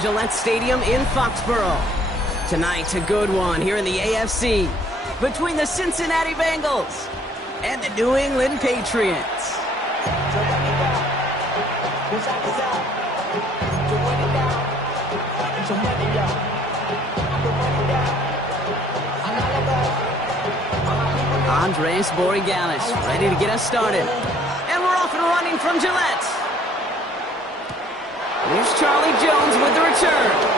Gillette Stadium in Foxborough. Tonight, a good one here in the AFC between the Cincinnati Bengals and the New England Patriots. Andres Borregalis ready to get us started. And we're off and running from Gillette. Here's Charlie Jones with the return.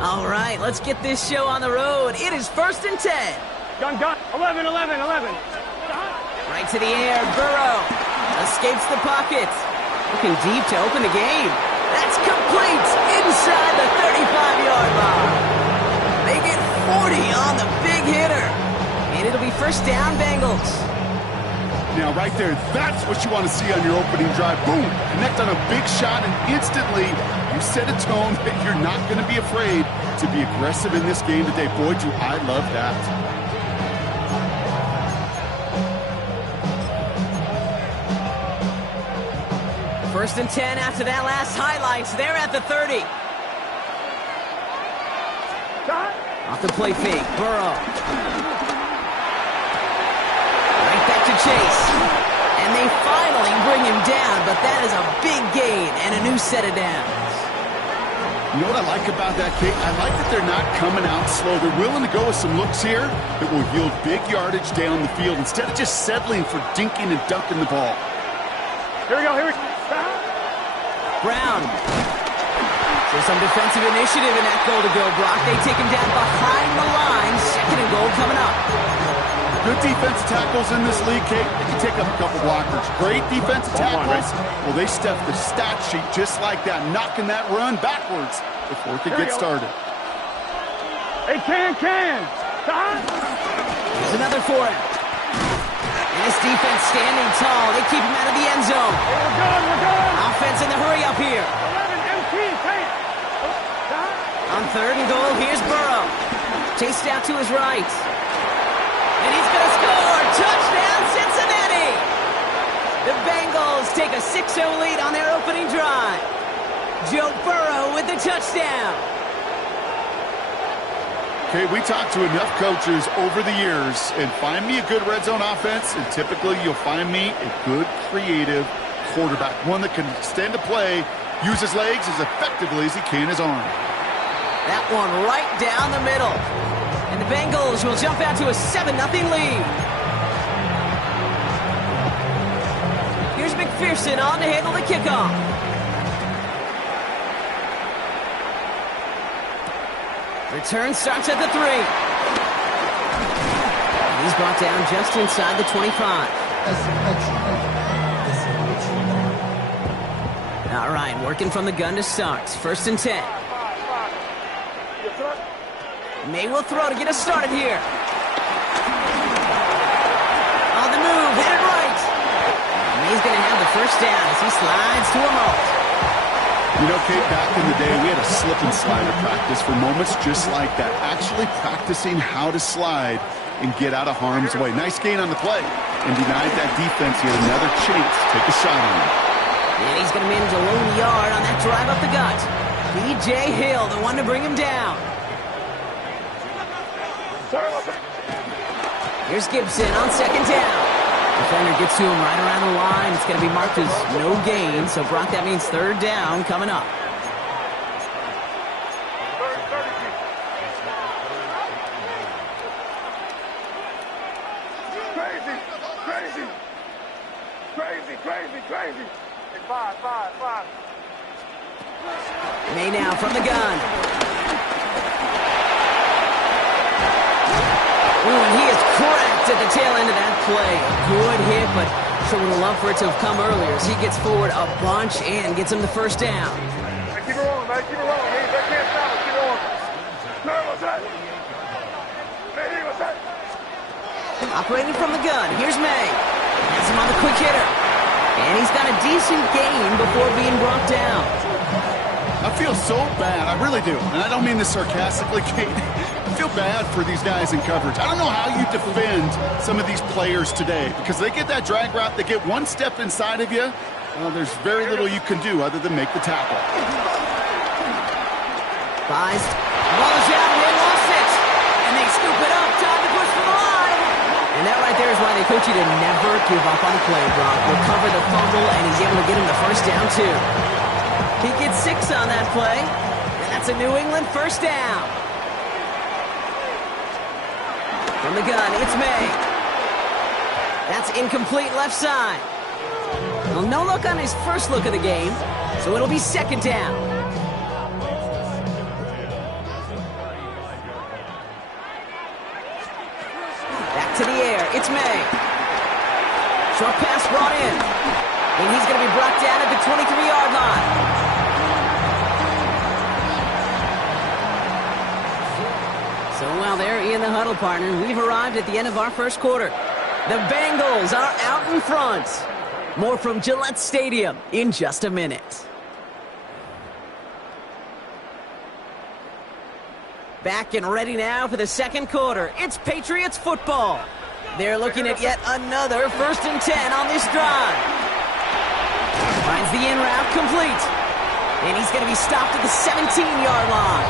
All right, let's get this show on the road. It is 1st and 10. Gun. 11. Right to the air, Burrow escapes the pocket. Looking deep to open the game. That's complete inside the 35-yard line. They get 40 on the big hitter. And it'll be 1st down, Bengals. Now, right there, that's what you want to see on your opening drive. Boom! Connect on a big shot, and instantly you set a tone that you're not going to be afraid to be aggressive in this game today. Boy, do I love that. 1st and 10 after that last highlights. They're at the 30. Off the play fake, Burrow. Right back to Chase. And they finally bring him down, but that is a big gain and a new set of downs. You know what I like about that, Kate? I like that they're not coming out slow. They're willing to go with some looks here that will yield big yardage down the field instead of just settling for dinking and dunking the ball. Here we go. Brown. So some defensive initiative in that goal to go, Brock. They take him down behind the line. Second and goal coming up. Good defensive tackles in this league, Kate. They can take up a couple blockers. Great defensive tackles. Well, they stuff the stat sheet just like that, knocking that run backwards before it could get started. Hey, can. Here's another for him. And this defense standing tall. They keep him out of the end zone. We're good. Offense in the hurry up here. 11 MT, On third and goal, here's Burrow. Chased out to his right. And he's going to score. Touchdown, Cincinnati. The Bengals take a 6-0 lead on their opening drive. Joe Burrow with the touchdown. Okay, we talked to enough coaches over the years, and find me a good red zone offense, and typically you'll find me a good, creative quarterback, one that can extend a play, use his legs as effectively as he can his arm. That one right down the middle. And the Bengals will jump out to a 7-0 lead. Here's McPherson on to handle the kickoff. Return starts at the 3. He's brought down just inside the 25. All right, working from the gun to start. 1st and 10. May will throw to get us started here. On the move, hit it right. May's going to have the first down as he slides to a halt. You know, Kate, back in the day, we had a slip and slider practice for moments just like that. Actually practicing how to slide and get out of harm's way. Nice gain on the play. And denied that defense yet another chance to take a shot on him. And he's going to manage a lone yard on that drive up the gut. B.J. Hill, the one to bring him down. Here's Gibson on 2nd down. Defender gets to him right around the line. It's going to be marked as no gain. So, Brock, that means 3rd down coming up. Crazy. Hey, five. May now from the gun. Ooh, and he is cracked at the tail end of that play. Good hit, but sure would have loved for it to have come earlier as he gets forward a bunch and gets him the 1st down. Hey, keep it rolling, man. Keep it rolling. Hey, they can't stop it. Keep it rolling. What's that? Hey, what's that? Operating from the gun, here's May. Has him on the quick hitter. And he's got a decent gain before being brought down. I feel so bad. I really do. And I don't mean this sarcastically, Kate. I feel bad for these guys in coverage. I don't know how you defend some of these players today because they get that drag route, they get one step inside of you. Well, there's very little you can do other than make the tackle. Buys. Ball is out and they lost it. And they scoop it up. Time to push for the line. And that right there is why they coach you to never give up on a play, Brock. Recover the fumble, and he's able to get him the 1st down, too. He gets 6 on that play. And that's a New England 1st down. From the gun, it's May. That's incomplete left side. Well, no look on his first look of the game, so it'll be 2nd down. Back to the air, it's May. Short pass brought in. And he's going to be brought down at the 23-yard line. So while they're in the huddle, partner, we've arrived at the end of our 1st quarter. The Bengals are out in front. More from Gillette Stadium in just a minute. Back and ready now for the 2nd quarter. It's Patriots football. They're looking at yet another 1st and 10 on this drive. Finds the in route complete. And he's going to be stopped at the 17-yard line.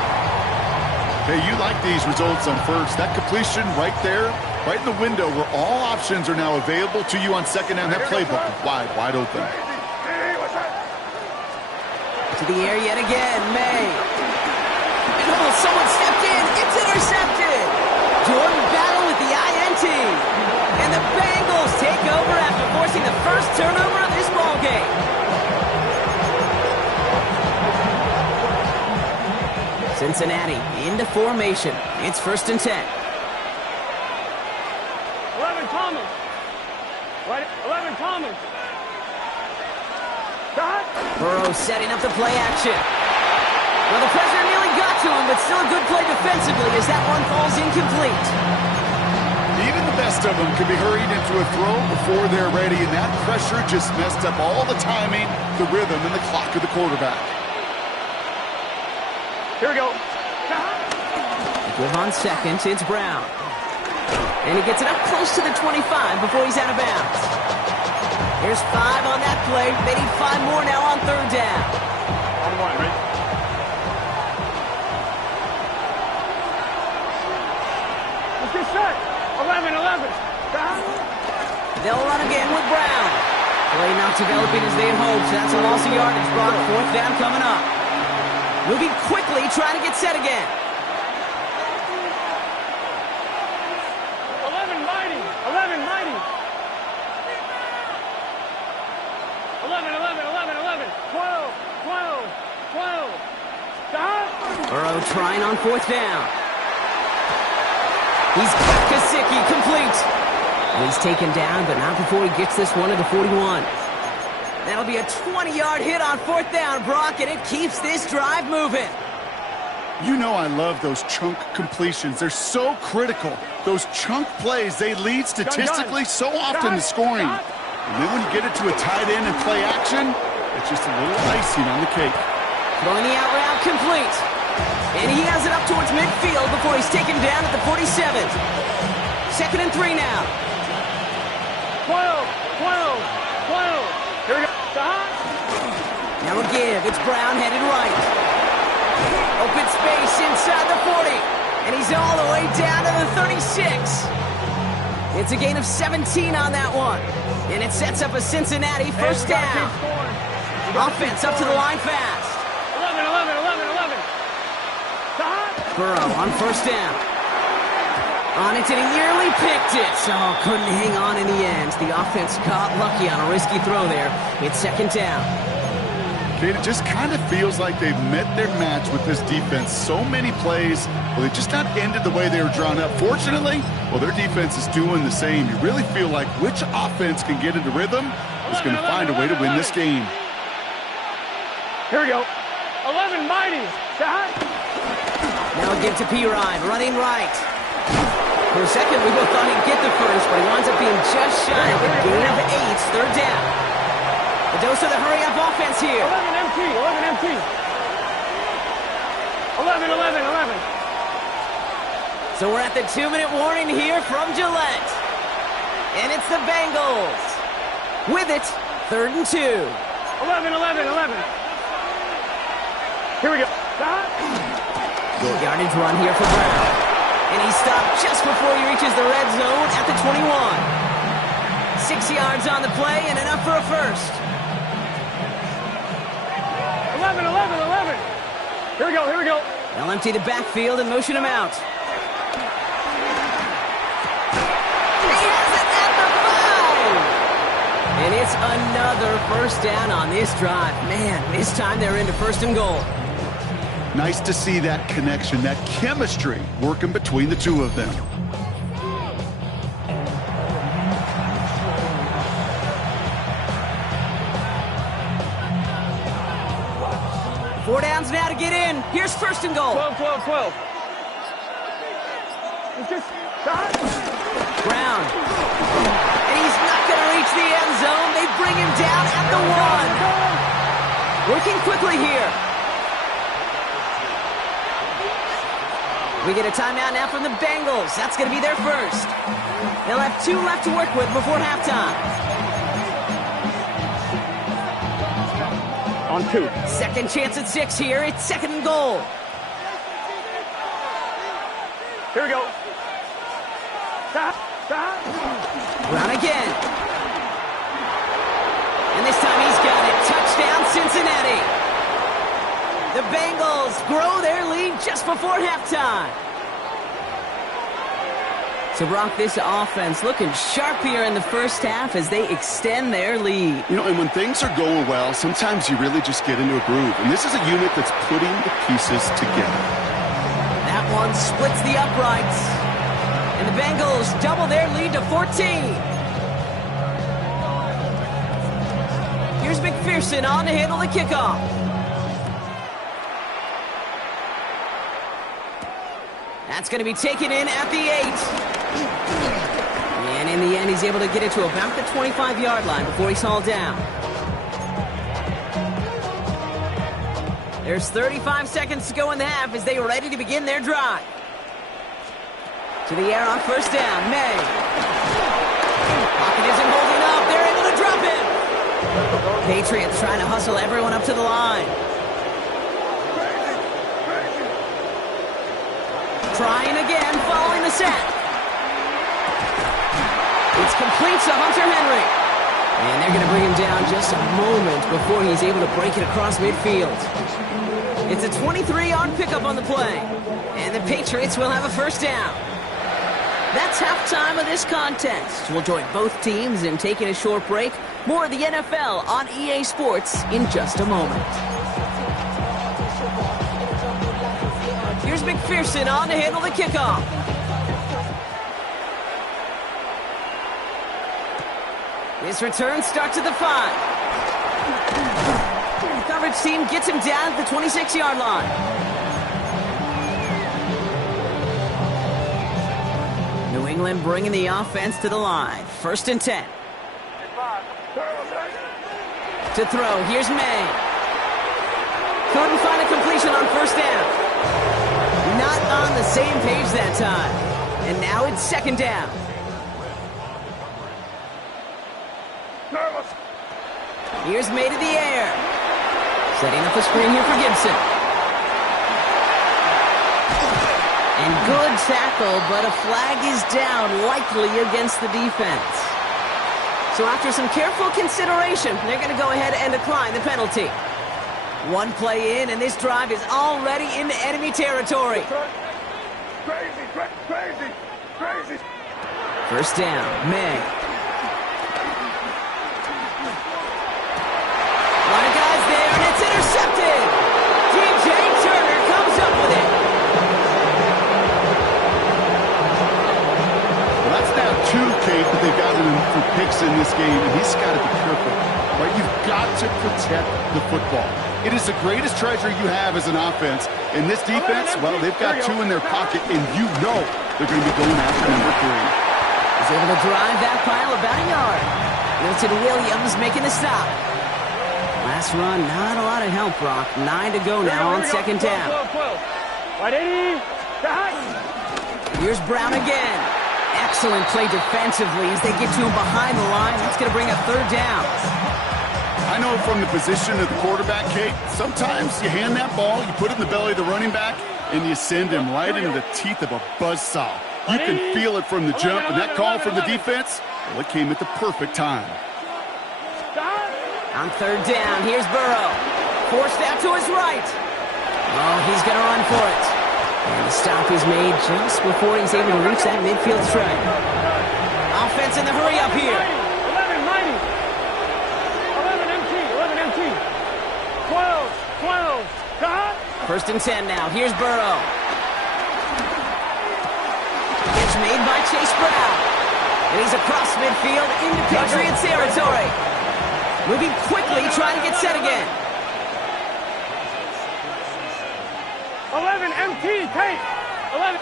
Hey, you like these results on first. That completion right there, right in the window where all options are now available to you on 2nd down. That playbook is wide open. To the air yet again, May. And someone stepped in. It's intercepted. Jordan Battle with the INT. And the Bengals take over after forcing the first turnover of this ballgame. Cincinnati into formation. It's 1st and 10. 11 Thomas. Right, 11 Thomas. Stop. Burrow setting up the play action. Well, the pressure nearly got to him, but still a good play defensively as that one falls incomplete. Even the best of them can be hurried into a throw before they're ready, and that pressure just messed up all the timing, the rhythm, and the clock of the quarterback. Here we go. Give on 2nd, it's Brown. And he gets it up close to the 25 before he's out of bounds. Here's 5 on that play. They need 5 more now on 3rd down. On 1, right? Let's get set. 11. They'll run again with Brown. Play not developing as they had hoped, so that's a loss of yardage. Brock, 4th down coming up. Moving quickly, trying to get set again. 11 mighty. 11 mighty. 11. 12. Stop. Burrow trying on 4th down. He's got Kasicki complete. And he's taken down, but not before he gets this one to the 41. That'll be a 20-yard hit on 4th down, Brock, and it keeps this drive moving. You know I love those chunk completions. They're so critical. Those chunk plays, they lead statistically so often to scoring. And then when you get it to a tight end and play action, it's just a little icing on the cake. Throwing the out route complete. And he has it up towards midfield before he's taken down at the 47. 2nd and 3 now. 12. Here we go. Stop. Now a give. It's Brown headed right. Open space inside the 40. And he's all the way down to the 36. It's a gain of 17 on that one. And it sets up a Cincinnati 1st down. Offense up to the line fast. 11. Stop. Burrow on 1st down. On it, and he nearly picked it. So couldn't hang on in the end. The offense got lucky on a risky throw there. It's 2nd down. Kate, it just kind of feels like they've met their match with this defense. So many plays, well, they just not ended the way they were drawn up. Fortunately, well, their defense is doing the same. You really feel like which offense can get into rhythm is going to find a way to win this game. Here we go. 11 mighty. Stop. Now a give to Pirine, running right. For a second, we both thought he'd get the first, but he winds up being just shy of a gain of 8, 3rd down. A dose of the hurry-up offense here. 11 MT. 11. So we're at the 2-minute warning here from Gillette. And it's the Bengals. With it, 3rd and 2. 11. Here we go. Stop. Good yardage run here for Brown. And he stopped just before he reaches the red zone at the 21. 6 yards on the play and enough for a first. 11. Here we go. They'll empty the backfield and motion him out. He has it at the 5! And it's another 1st down on this drive. Man, this time they're into 1st and goal. Nice to see that connection, that chemistry working between the two of them. Four downs now to get in. Here's 1st and goal. 12. It's just stop. Brown. And he's not going to reach the end zone. They bring him down at the 1. Working quickly here. We get a timeout now from the Bengals. That's going to be their first. They'll have 2 left to work with before halftime. On 2. 2nd chance at 6 here. It's 2nd and goal. Here we go. Stop. Run again. And this time he's got it. Touchdown, Cincinnati. The Bengals grow their lead just before halftime. So, Brock, this offense looking sharp here in the first half as they extend their lead. You know, and when things are going well, sometimes you really just get into a groove. And this is a unit that's putting the pieces together. That one splits the uprights. And the Bengals double their lead to 14. Here's McPherson on to handle the kickoff. That's going to be taken in at the 8. And in the end, he's able to get it to about the 25-yard line before he's hauled down. There's 35 seconds to go in the half as they are ready to begin their drive. To the air on first down, May. Pocket isn't holding up. They're able to drop it. Patriots trying to hustle everyone up to the line. Trying again, following the sack. It's complete to Hunter Henry. And they're going to bring him down just a moment before he's able to break it across midfield. It's a 23-yard pickup on the play. And the Patriots will have a first down. That's halftime of this contest. We'll join both teams in taking a short break. More of the NFL on EA Sports in just a moment. Here's McPherson on to handle the kickoff. This return starts at the 5. The coverage team gets him down at the 26-yard line. New England bringing the offense to the line. First and 10. To throw, here's May. Couldn't find a completion on first down. Not on the same page that time. And now it's second down. Here's May to the air. Setting up the screen here for Gibson. And good tackle, but a flag is down, likely against the defense. So after some careful consideration, they're going to go ahead and decline the penalty. One play in, and this drive is already into enemy territory. Crazy. First down, May. A lot of guys there, and it's intercepted. DJ Turner comes up with it. Well, that's now 2, Kate, that they've gotten him for picks in this game, and he's got to be careful. Right? You've got to protect the football. It is the greatest treasure you have as an offense. In this defense, well, they've got 2 in their pocket, and you know they're going to be going after number 3. He's able to drive that pile about a yard. Milton Williams making the stop. Last run, not a lot of help, Brock. 9 to go now on second down. Here's Brown again. Excellent play defensively as they get to him behind the line. That's going to bring a third down. I know from the position of the quarterback, Kate, sometimes you hand that ball, you put it in the belly of the running back, and you send him right into the teeth of a buzzsaw. You can feel it from the jump, and that call from the defense, well, it came at the perfect time. On third down, here's Burrow. Forced out to his right. Oh, he's going to run for it. And the stop is made just before he's able to reach that midfield strike. Offense in the hurry up here. 11 MT. 12. First and 10 now. Here's Burrow. Catch made by Chase Brown. And he's across midfield into Patriots territory. Moving quickly, trying to get set again. 11 MT, Kate. 11.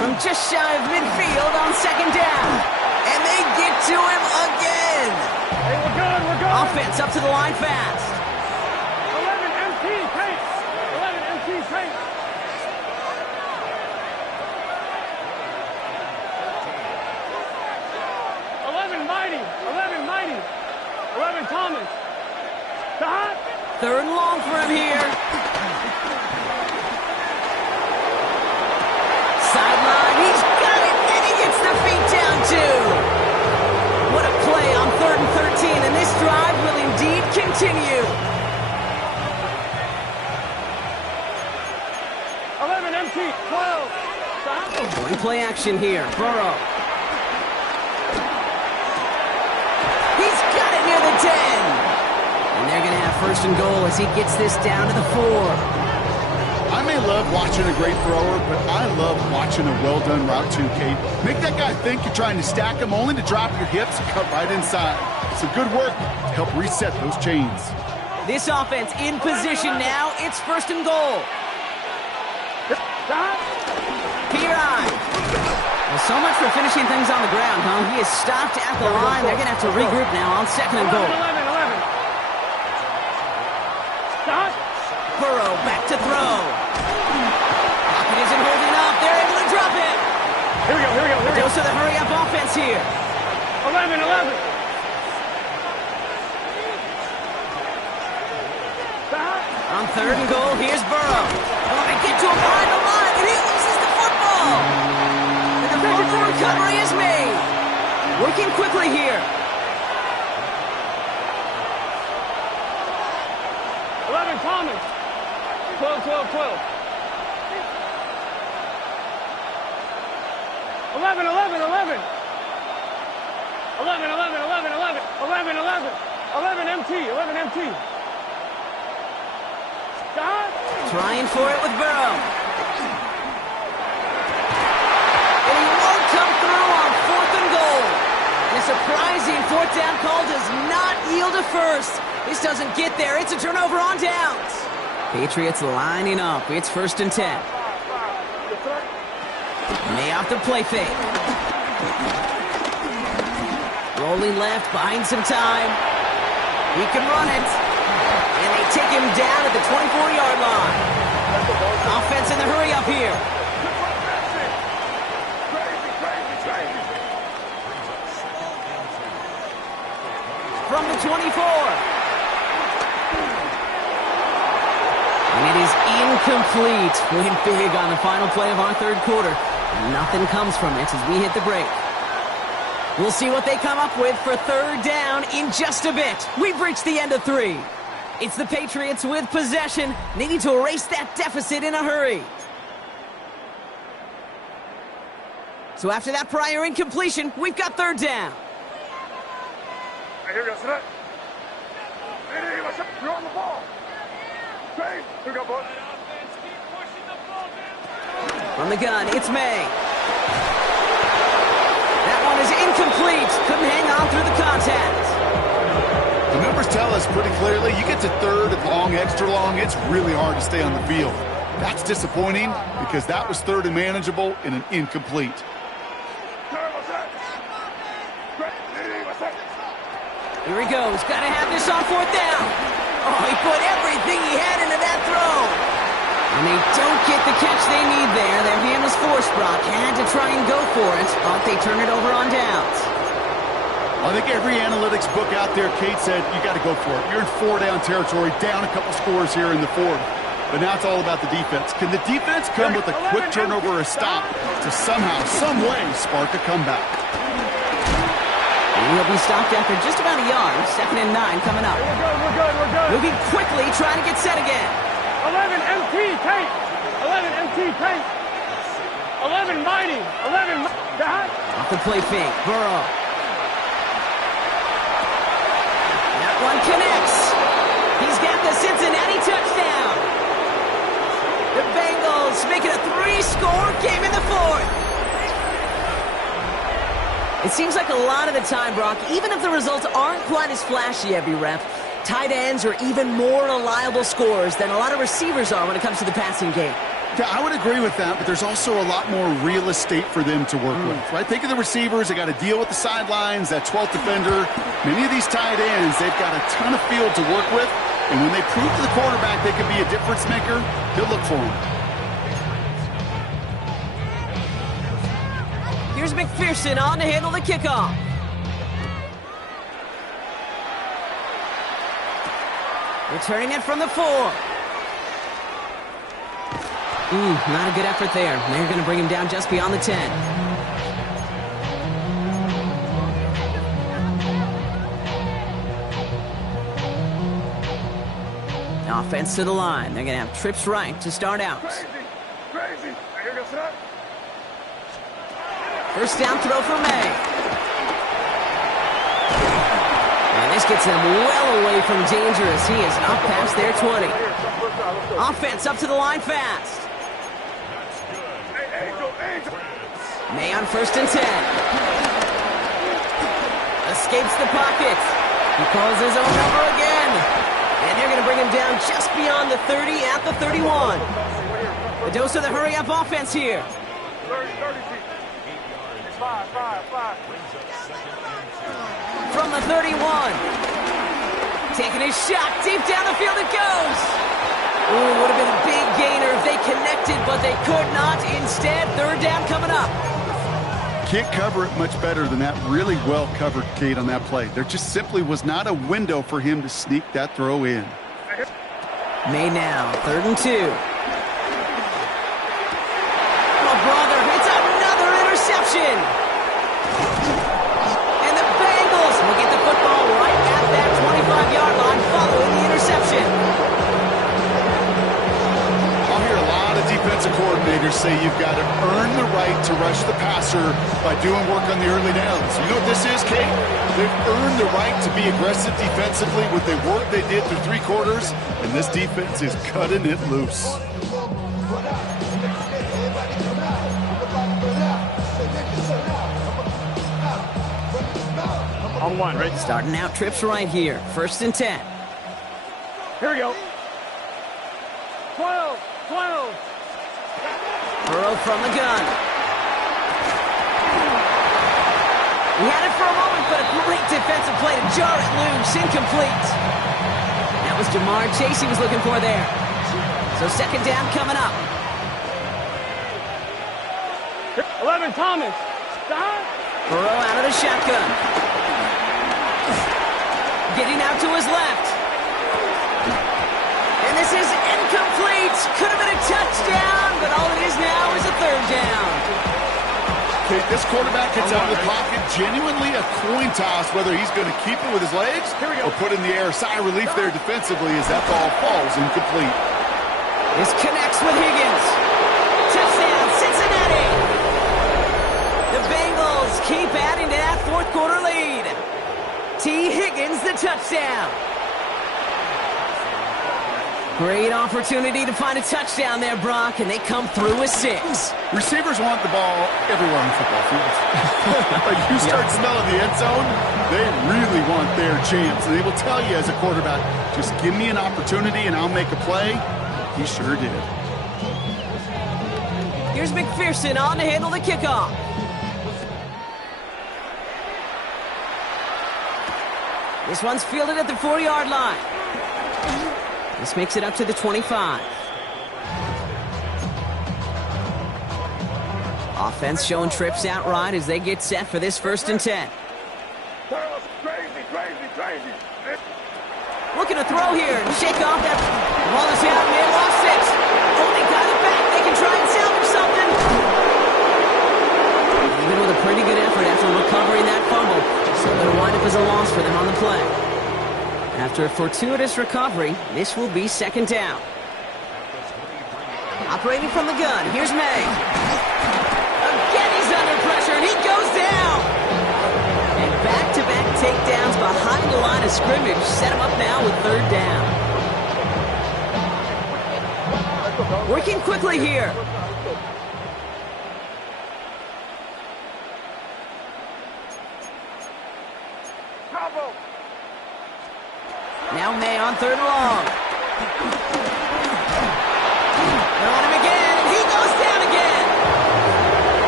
From just shy of midfield on second down. And they get to him again. Hey, we're good. Offense up to the line fast. 11 MT, Kate. 11 mighty. 11 Thomas. Third and long for him here. Sideline, he's got it, and he gets the feet down too. What a play on 3rd and 13, and this drive will indeed continue. 11 MT, 12. Going play action here, Burrow. He's got it near the 10. And they're going to have first and goal as he gets this down to the 4. I may love watching a great thrower, but I love watching a well-done route too, Kate. Make that guy think you're trying to stack him only to drop your hips and cut right inside. Some good work to help reset those chains. This offense in position now. It's first and goal. Piran. Well, so much for finishing things on the ground, huh? He is stopped at the line. They're going to have to regroup now on second and goal. 11. Stop. Burrow back to throw. Pocket isn't holding up. They're able to drop it. Here we go. Dose of the hurry-up offense here. 11. Stop. On third and goal, here's Burrow. Oh, they get to him behind the line, and he loses the football. And the poor recovery is made. Working quickly here. 11 Thomas. 12. 11. 11 MT. Stop. Trying for it with Burrow. And he won't come through on fourth and goal. And a surprising fourth down call does not yield a first. This doesn't get there. It's a turnover on downs. Patriots lining up. It's first and 10. May off the play fake. Rolling left, buying some time. He can run it. And they take him down at the 24-yard line. Offense in the hurry up here. From the 24. And it is incomplete. Winning big on the final play of our third quarter. Nothing comes from it as we hit the break. We'll see what they come up with for third down in just a bit. We've reached the end of 3. It's the Patriots with possession, needing to erase that deficit in a hurry. So after that prior incompletion, we've got third down. Here we go, set. You're on the ball. Here we go, boy. From the gun, it's May. That one is incomplete. Couldn't hang on through the contact. The numbers tell us pretty clearly, you get to third and long, extra long, it's really hard to stay on the field. That's disappointing because that was third and manageable in an incomplete. Here he goes. Got to have this on fourth down. Oh, he put everything he had into that throw. And they don't get the catch they need there. Their hand was forced, Brock. Had to try and go for it, but they turn it over on downs. I think every analytics book out there, Kate said, you got to go for it. You're in 4-down territory, down a couple scores here in the fourth. But now it's all about the defense. Can the defense come with a quick turnover or a stop to somehow, some way, spark a comeback? He'll be stopped after just about a yard. 2nd and 9 coming up. We're good. Moving quickly, trying to get set again. 11 MT tank. 11 MT tank. 11 mighty. 11 dot. Off the play fake. Burrow. That one connects. He's got the Cincinnati touchdown. The Bengals making a 3-score game in the fourth. It seems like a lot of the time, Brock, even if the results aren't quite as flashy every rep, tight ends are even more reliable scorers than a lot of receivers are when it comes to the passing game. Yeah, I would agree with that, but there's also a lot more real estate for them to work with, right? Think of the receivers. They got to deal with the sidelines, that 12th defender. Many of these tight ends, they've got a ton of field to work with, and when they prove to the quarterback they can be a difference maker, he'll look for them. Here's McPherson on to handle the kickoff. Returning it from the 4. Not a good effort there. They're going to bring him down just beyond the 10. Offense to the line. They're going to have trips right to start out. Crazy. Here goes that. First down throw for May. And this gets them well away from danger as he is up past their 20. Offense up to the line fast. May on 1st and 10. Escapes the pocket. He calls his own number again. And they're going to bring him down just beyond the 30 at the 31. A dose of the hurry-up offense here. 30. Five. From the 31. Taking his shot. Deep down the field it goes. Ooh, would have been a big gainer if they connected, but they could not. Instead, 3rd down coming up. Can't cover it much better than that. Really well covered, Kate, on that play. There just simply was not a window for him to sneak that throw in. May now, 3rd and 2. Oh, brother, it's another interception. And the Bengals will get the football right at that 25-yard line following the interception. I'll hear a lot of defensive coordinators say you've got to earn the right to rush the passer by doing work on the early downs. You know what this is, Kate? They've earned the right to be aggressive defensively with the work they did through 3 quarters, and this defense is cutting it loose. On 1, right? Starting out trips right here. 1st and 10. Here we go. 12. Burrow from the gun. He had it for a moment, but a great defensive play to jar it loose. Incomplete. That was Jamar Chase he was looking for there. So 2nd down coming up. 11, Thomas. Stop. Burrow out of the shotgun. Getting out to his left. And this is incomplete. Could have been a touchdown, but all it is now is a 3rd down. Okay, this quarterback gets out of the pocket. Genuinely a coin toss whether he's going to keep it with his legs or put in the air. Sigh of relief there defensively as that ball falls incomplete. This connects with Higgins. Touchdown, Cincinnati. The Bengals keep adding to that 4th quarter lead. T. Higgins, the touchdown. Great opportunity to find a touchdown there, Brock, and they come through with 6. Receivers want the ball everywhere on football fields. Like you start smelling the end zone, they really want their chance. And they will tell you as a quarterback, just give me an opportunity and I'll make a play. He sure did. Here's McPherson on to handle the kickoff. This one's fielded at the 4-yard line. This makes it up to the 25. Offense showing trips outright as they get set for this 1st and 10. Crazy. Looking to throw here and shake off that. The ball is out and they lost it. Oh, they got it back. They can try and salvage something. Even with a pretty good effort after recovering that fumble, so it'll wind up as a loss for them on the play. After a fortuitous recovery, this will be 2nd down. Operating from the gun, here's May. Again, he's under pressure, and he goes down. And back-to-back takedowns behind the line of scrimmage set him up now with 3rd down. Working quickly here. Now May on 3rd and long. They're on him again, and he goes down again.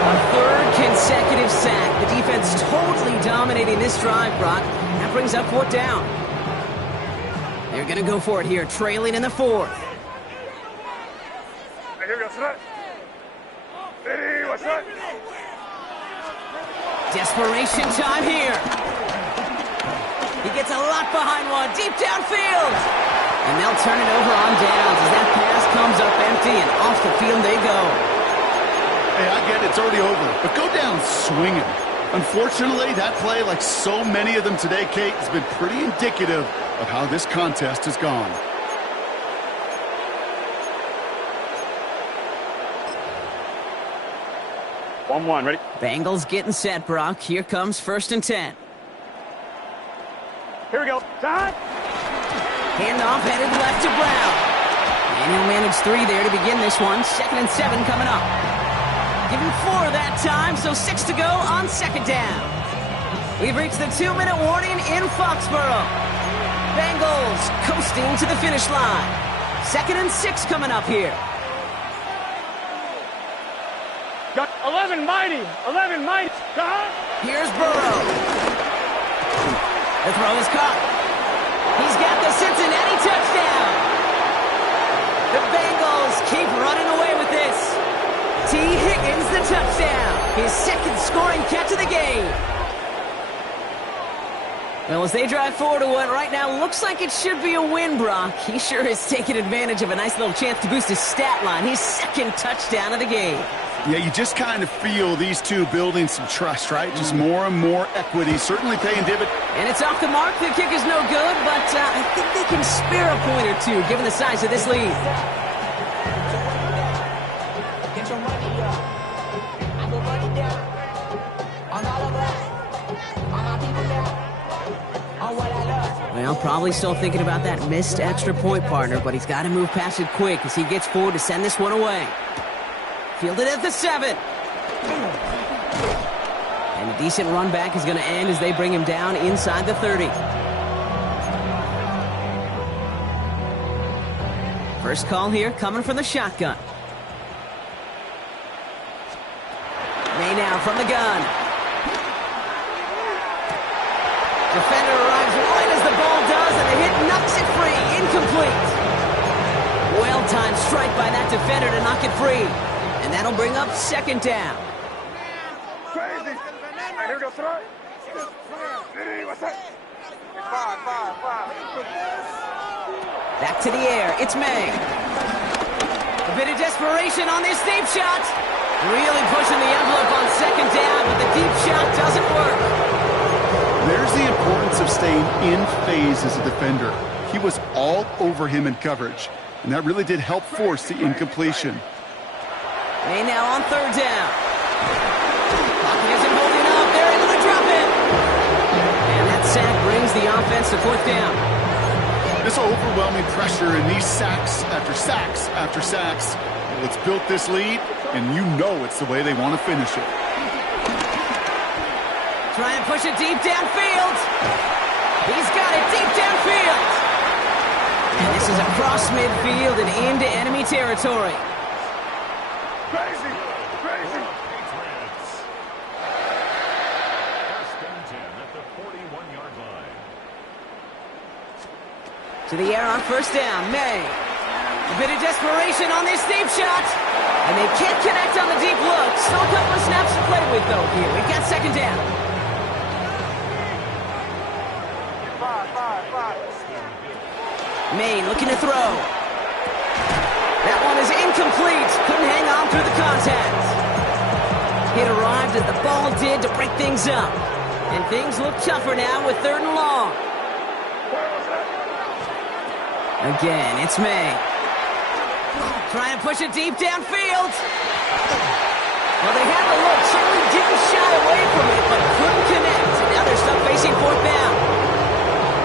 A 3rd consecutive sack. The defense totally dominating this drive, Brock. That brings up 4th down. They're going to go for it here, trailing in the 4th. Desperation time here. He gets a lot behind one, deep downfield. And they'll turn it over on downs as that pass comes up empty and off the field they go. Hey, I get it, it's already over, but go down swinging. Unfortunately, that play, like so many of them today, Kate, has been pretty indicative of how this contest has gone. One, ready? Bengals getting set, Brock. Here comes 1st and 10. Here we go. Shot. Handoff headed left to Brown. And he'll manage 3 there to begin this one. 2nd and 7 coming up. Give him 4 that time, so 6 to go on 2nd down. We've reached the 2-minute warning in Foxborough. Bengals coasting to the finish line. 2nd and 6 coming up here. Got 11 mighty. 11 mighty. Here's Burrow. The throw is caught. He's got the Cincinnati touchdown. The Bengals keep running away with this. T. Higgins the touchdown. His 2nd scoring catch of the game. Well, as they drive forward to what right now looks like it should be a win, Brock, he sure has taken advantage of a nice little chance to boost his stat line. His 2nd touchdown of the game. Yeah, you just kind of feel these two building some trust, right? Just more and more equity, certainly paying dividends. And it's off the mark. The kick is no good, but I think they can spare a point or two, given the size of this lead. Well, probably still thinking about that missed extra point, partner, but he's got to move past it quick as he gets forward to send this one away. Fielded at the 7. And a decent run back is going to end as they bring him down inside the 30. First call here coming from the shotgun. May now from the gun. Defender arrives right as the ball does, and the hit knocks it free. Incomplete. Well-timed strike by that defender to knock it free. And that'll bring up 2nd down. Crazy. Here we go, tonight. What's that? 5. Back to the air. It's May. A bit of desperation on this deep shot. Really pushing the envelope on 2nd down, but the deep shot doesn't work. There's the importance of staying in phase as a defender. He was all over him in coverage, and that really did help force the incompletion. May now on 3rd down. Pocket isn't holding up. They're able to drop it. And that sack brings the offense to 4th down. This overwhelming pressure and these sacks after sacks after sacks. Well, it's built this lead, and you know it's the way they want to finish it. Try and push it deep downfield. He's got it deep downfield. And this is across midfield and into enemy territory. Crazy. Crazy. To the air on 1st down, May. A bit of desperation on this deep shot. And they can't connect on the deep look. Still a couple of snaps to play with, though, here. We've got 2nd down. 5. Maine looking to throw. That one is incomplete. Couldn't hang on through the contact. It arrived as the ball did to break things up. And things look tougher now with 3rd and long. Again, it's May. Try and push it deep downfield. Well, they had the look. Certainly didn't shy away from it, but couldn't connect. And now they're stuck facing 4th down.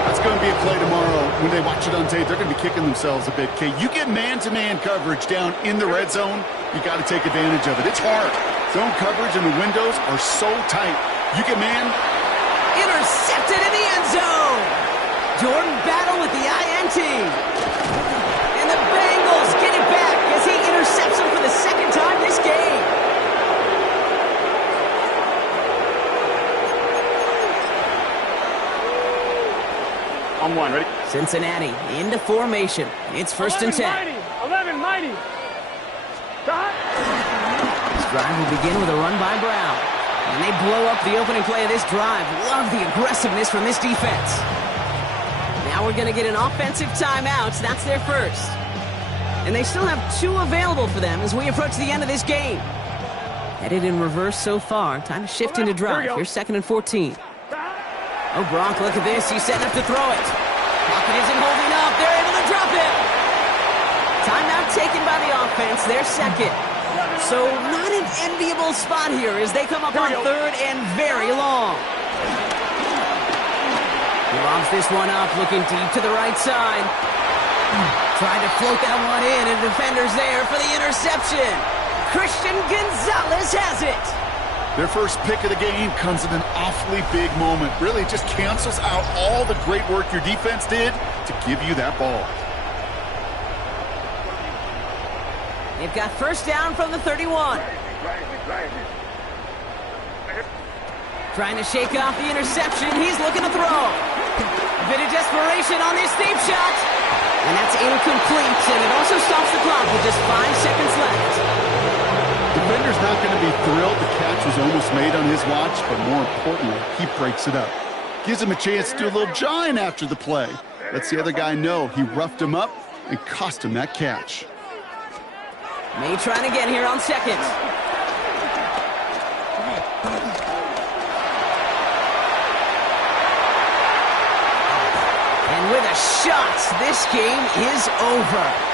That's going to be a play tomorrow. When they watch it on tape, they're going to be kicking themselves a bit. Okay, you get man-to-man coverage down in the red zone, you got to take advantage of it. It's hard. Zone coverage and the windows are so tight. You get man. Intercepted in the end zone. Jordan Battle with the INT. And the Bengals get it back as he intercepts him for the 2nd time this game. I'm one, ready? Cincinnati into formation. It's 1st and 10. 11 mighty. This drive will begin with a run by Brown. And they blow up the opening play of this drive. Love the aggressiveness from this defense. Now we're going to get an offensive timeout. That's their first. And they still have 2 available for them as we approach the end of this game. Headed in reverse so far. Time to shift into drive. Here's 2nd and 14. Oh, Gronk, look at this. He's setting up to throw it. Pocket isn't holding up. They're able to drop it. Timeout taken by the offense. Their 2nd. So not an enviable spot here as they come up on 3rd and very long. He lobs this one up, looking deep to the right side. Trying to float that one in, and defender's there for the interception. Christian Gonzalez has it. Their first pick of the game comes at an awfully big moment. Really just cancels out all the great work your defense did to give you that ball. They've got first down from the 31. Trying to shake off the interception. He's looking to throw. A bit of desperation on this deep shot. And that's incomplete, and it also stops the clock with just 5 seconds left. Defender's not going to be thrilled the catch was almost made on his watch, but more importantly, he breaks it up. Gives him a chance to do a little jawing after the play. Lets the other guy know he roughed him up and cost him that catch. May trying again here on second. And with a shot, this game is over.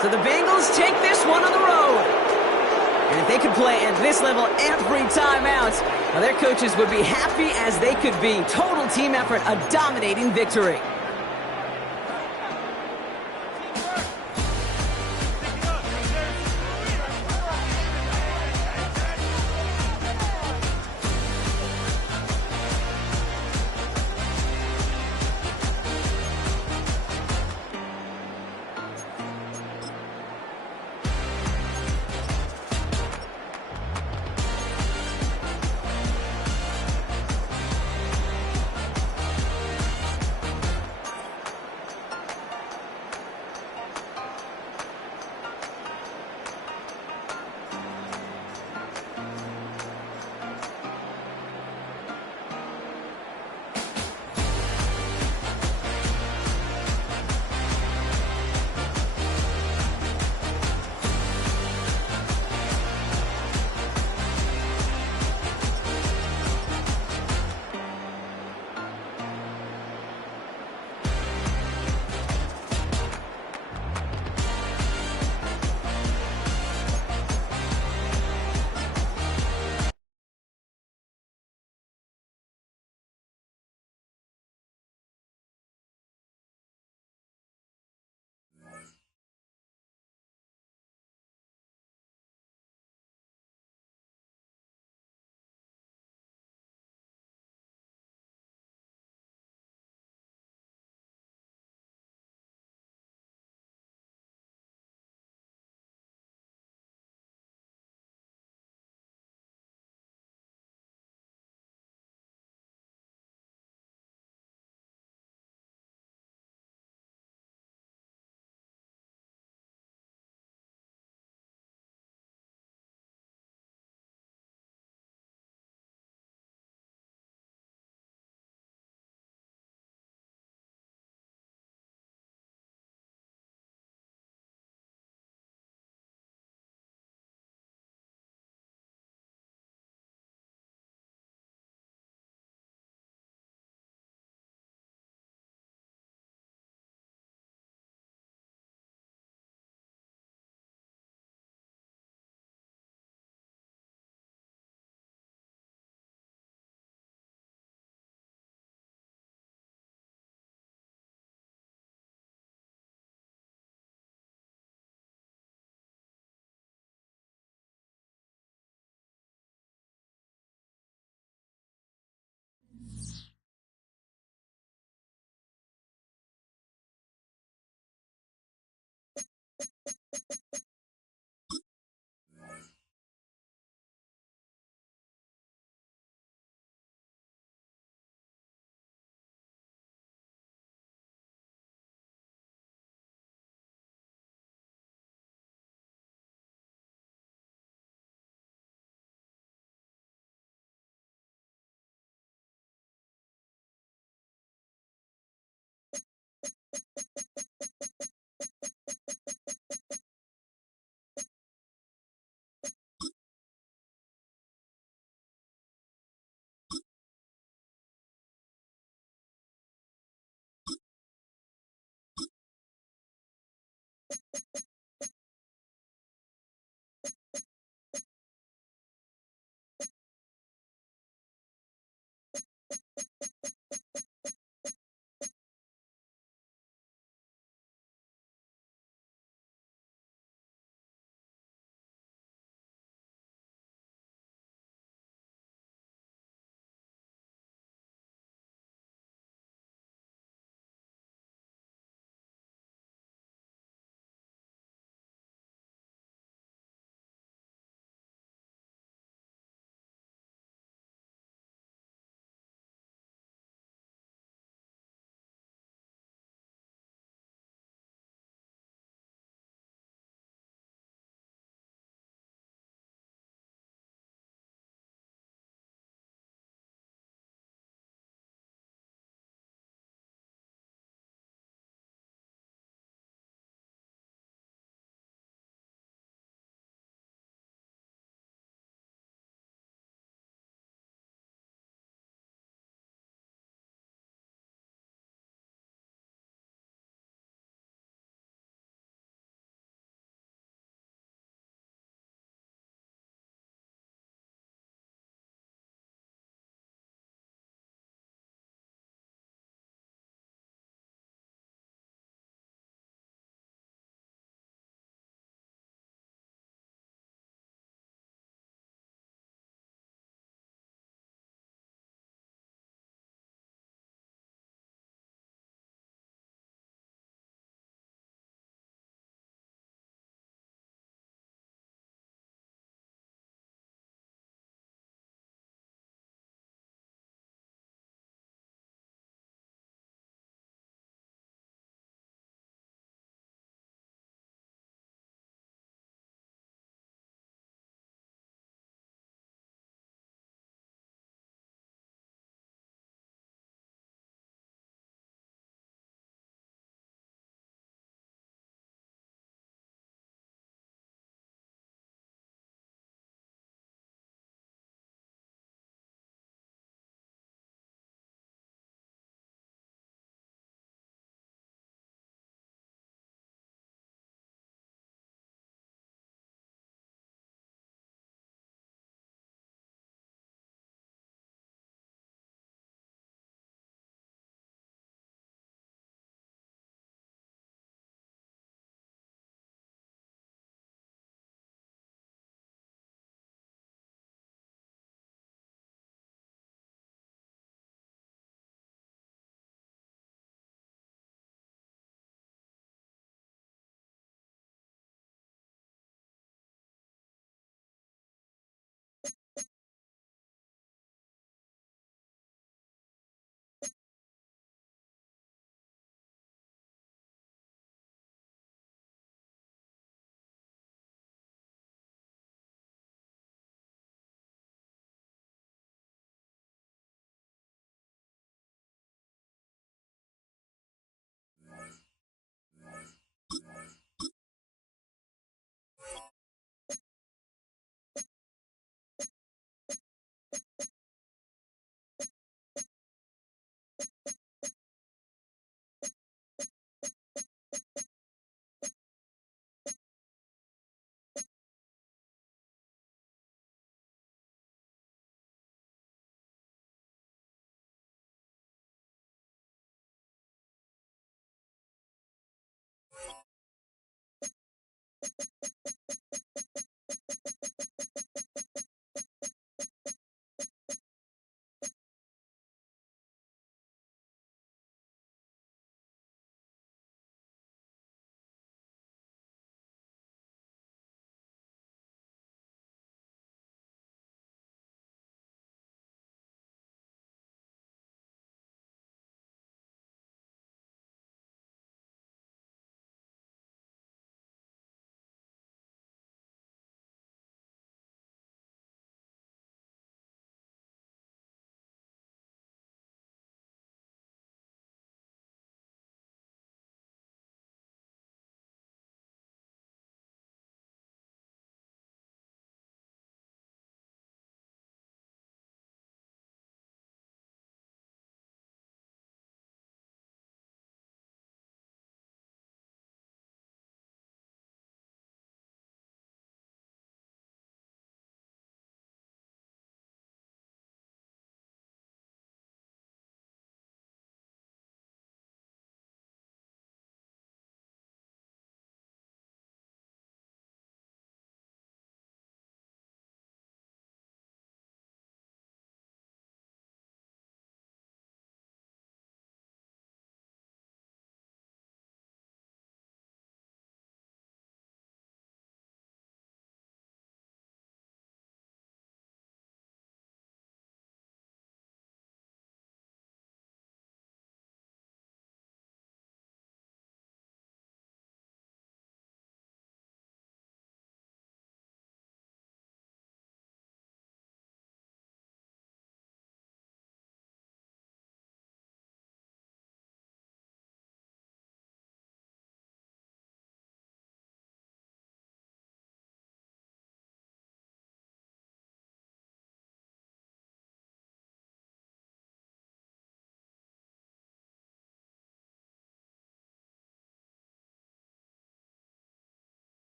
So the Bengals take this one on the road. And if they could play at this level every time out, well, their coaches would be happy as they could be. Total team effort, a dominating victory.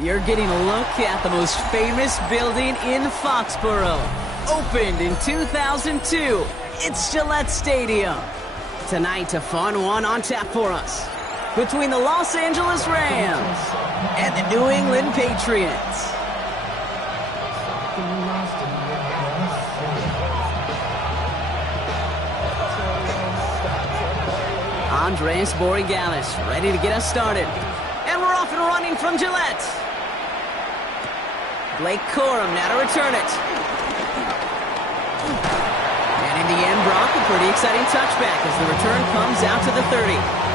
You're getting a look at the most famous building in Foxborough. Opened in 2002, it's Gillette Stadium. Tonight, a fun one on tap for us between the Los Angeles Rams and the New England Patriots. Andres Borregalis ready to get us started. And we're off and running from Gillette. Blake Corum now to return it. And in the end, Brock, a pretty exciting touchback as the return comes out to the 30.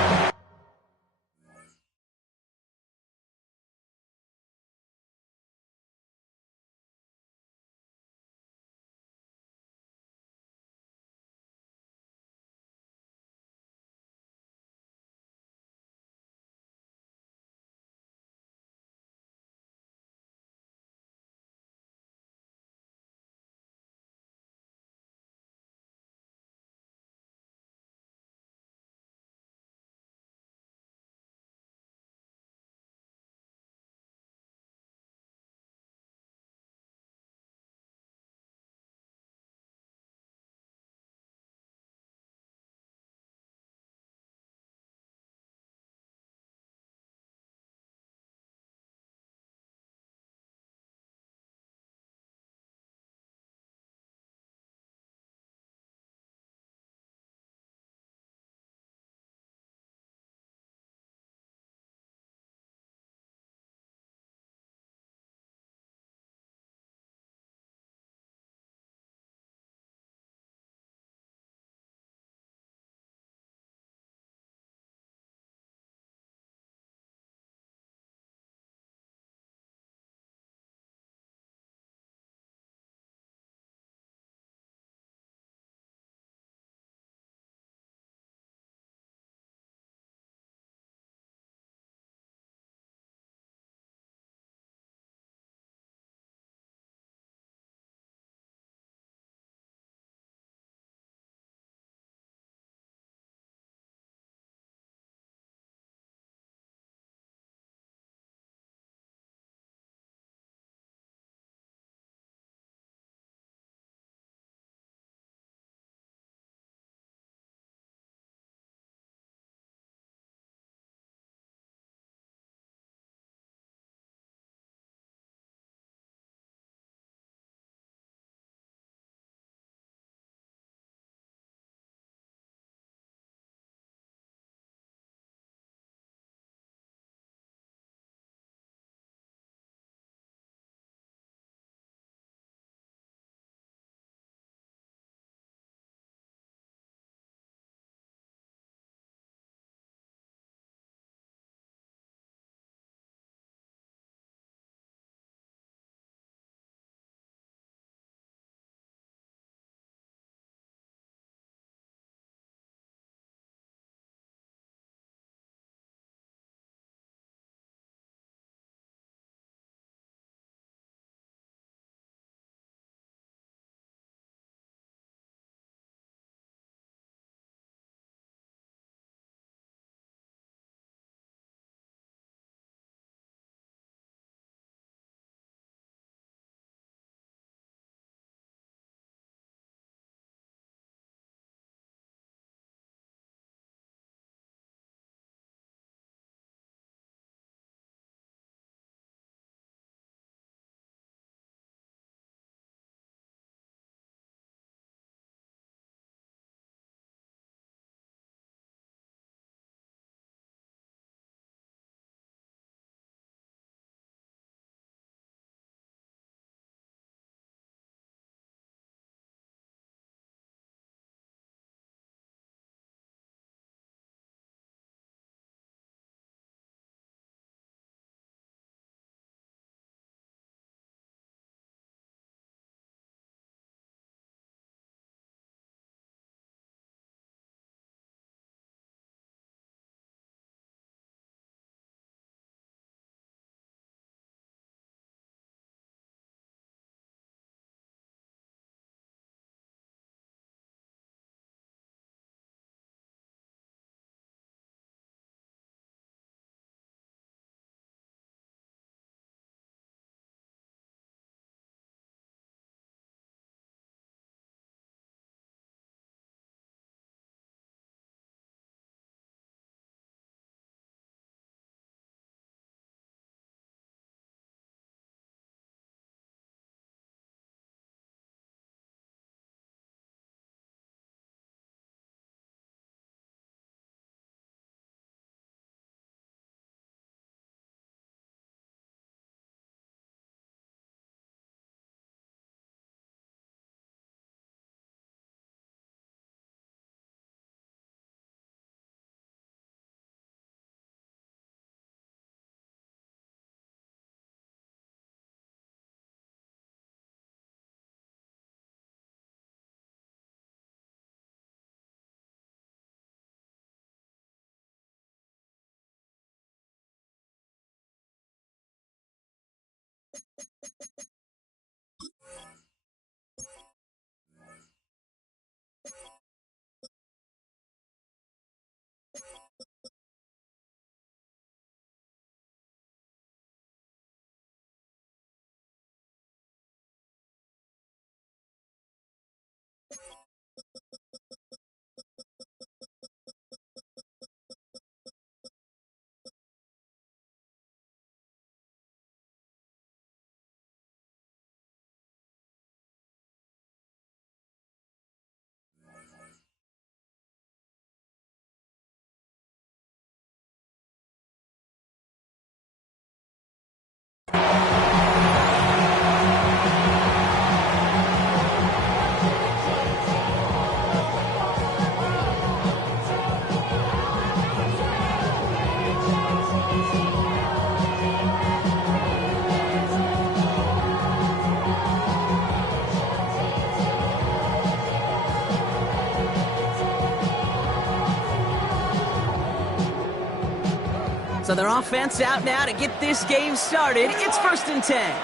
So their offense out now to get this game started. It's 1st and 10.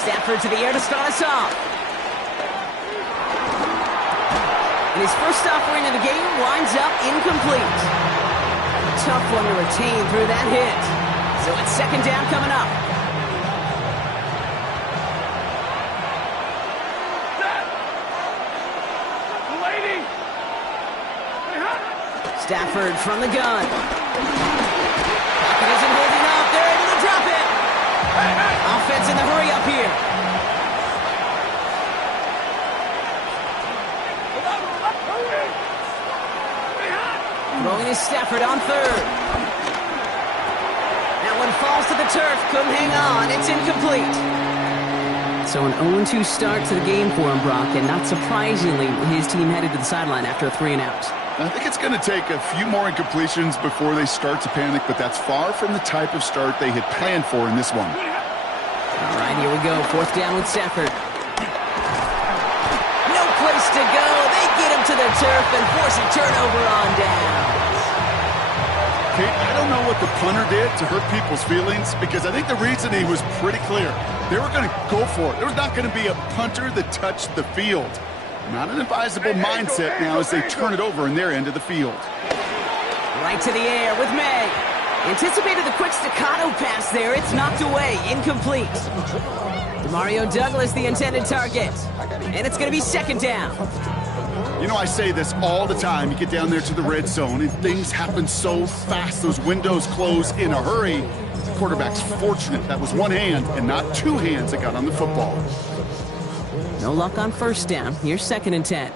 Stafford to the air to start us off. And his first offering of the game winds up incomplete. A tough one to retain through that hit. So it's 2nd down coming up. Stafford from the gun. Pocket isn't holding up. They're able to drop it. Offense in the hurry up here. Throwing is Stafford on 3rd. That one falls to the turf. Couldn't hang on. It's incomplete. So an 0-2 start to the game for him, Brock, and not surprisingly, his team headed to the sideline after a 3-and-out. I think it's going to take a few more incompletions before they start to panic, but that's far from the type of start they had planned for in this one. All right, here we go. 4th down with Stafford. No place to go. They get him to the turf and force a turnover on downs. Kate, I don't know what the punter did to hurt people's feelings, because I think the reasoning was pretty clear. They were going to go for it. There was not going to be a punter that touched the field. Not an advisable mindset now as they turn it over in their end of the field. Right to the air with May. Anticipated the quick staccato pass there. It's knocked away. Incomplete. Mario Douglas, the intended target. And it's going to be 2nd down. You know, I say this all the time. You get down there to the red zone, and things happen so fast. Those windows close in a hurry. The quarterback's fortunate. That was one hand and not 2 hands that got on the football. No luck on 1st down. Here's 2nd and 10.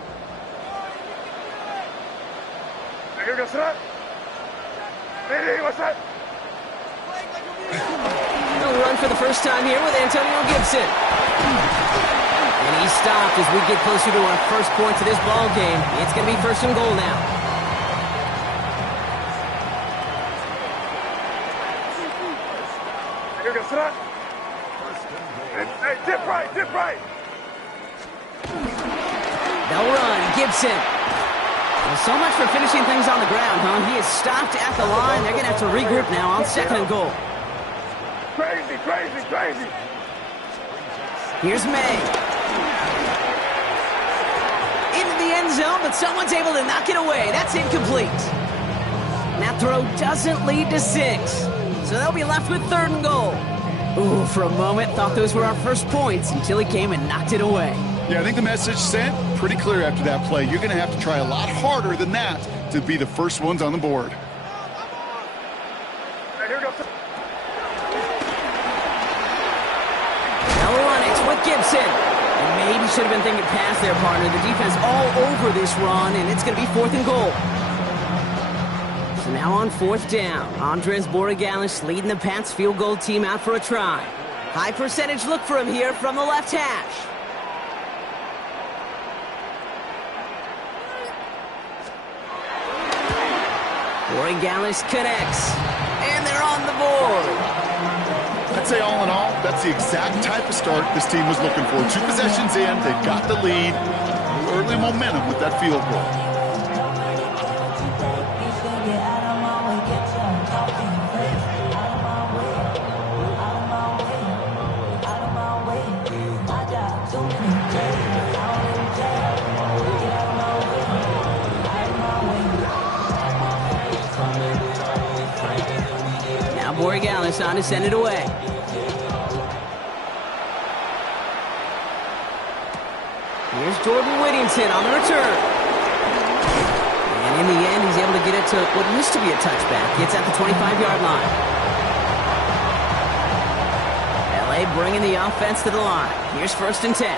No run for the first time here with Antonio Gibson. And he's stopped as we get closer to our first points of this ball game. It's going to be 1st and goal now. Dip right. They'll run. Gibson. Well, so much for finishing things on the ground, huh? He is stopped at the line. They're going to have to regroup now on 2nd and goal. Crazy. Here's May. Into the end zone, but someone's able to knock it away. That's incomplete. And that throw doesn't lead to 6. So they'll be left with 3rd and goal. Ooh, for a moment, thought those were our first points until he came and knocked it away. Yeah, I think the message sent pretty clear after that play. You're going to have to try a lot harder than that to be the first ones on the board. Now we're on it with Gibson. And maybe should have been thinking pass there, partner. The defense all over this run, and it's going to be 4th and goal. So now on 4th down, Andres Borregalis leading the Pats field goal team out for a try. High percentage look for him here from the left hash. Borregalis connects, and they're on the board. I'd say all in all, that's the exact type of start this team was looking for. 2 possessions in, they got the lead. Early momentum with that field goal. Borregales on to send it away. Here's Jordan Whittington on the return. And in the end, he's able to get it to what used to be a touchback. It's at the 25-yard line. LA bringing the offense to the line. Here's 1st and 10.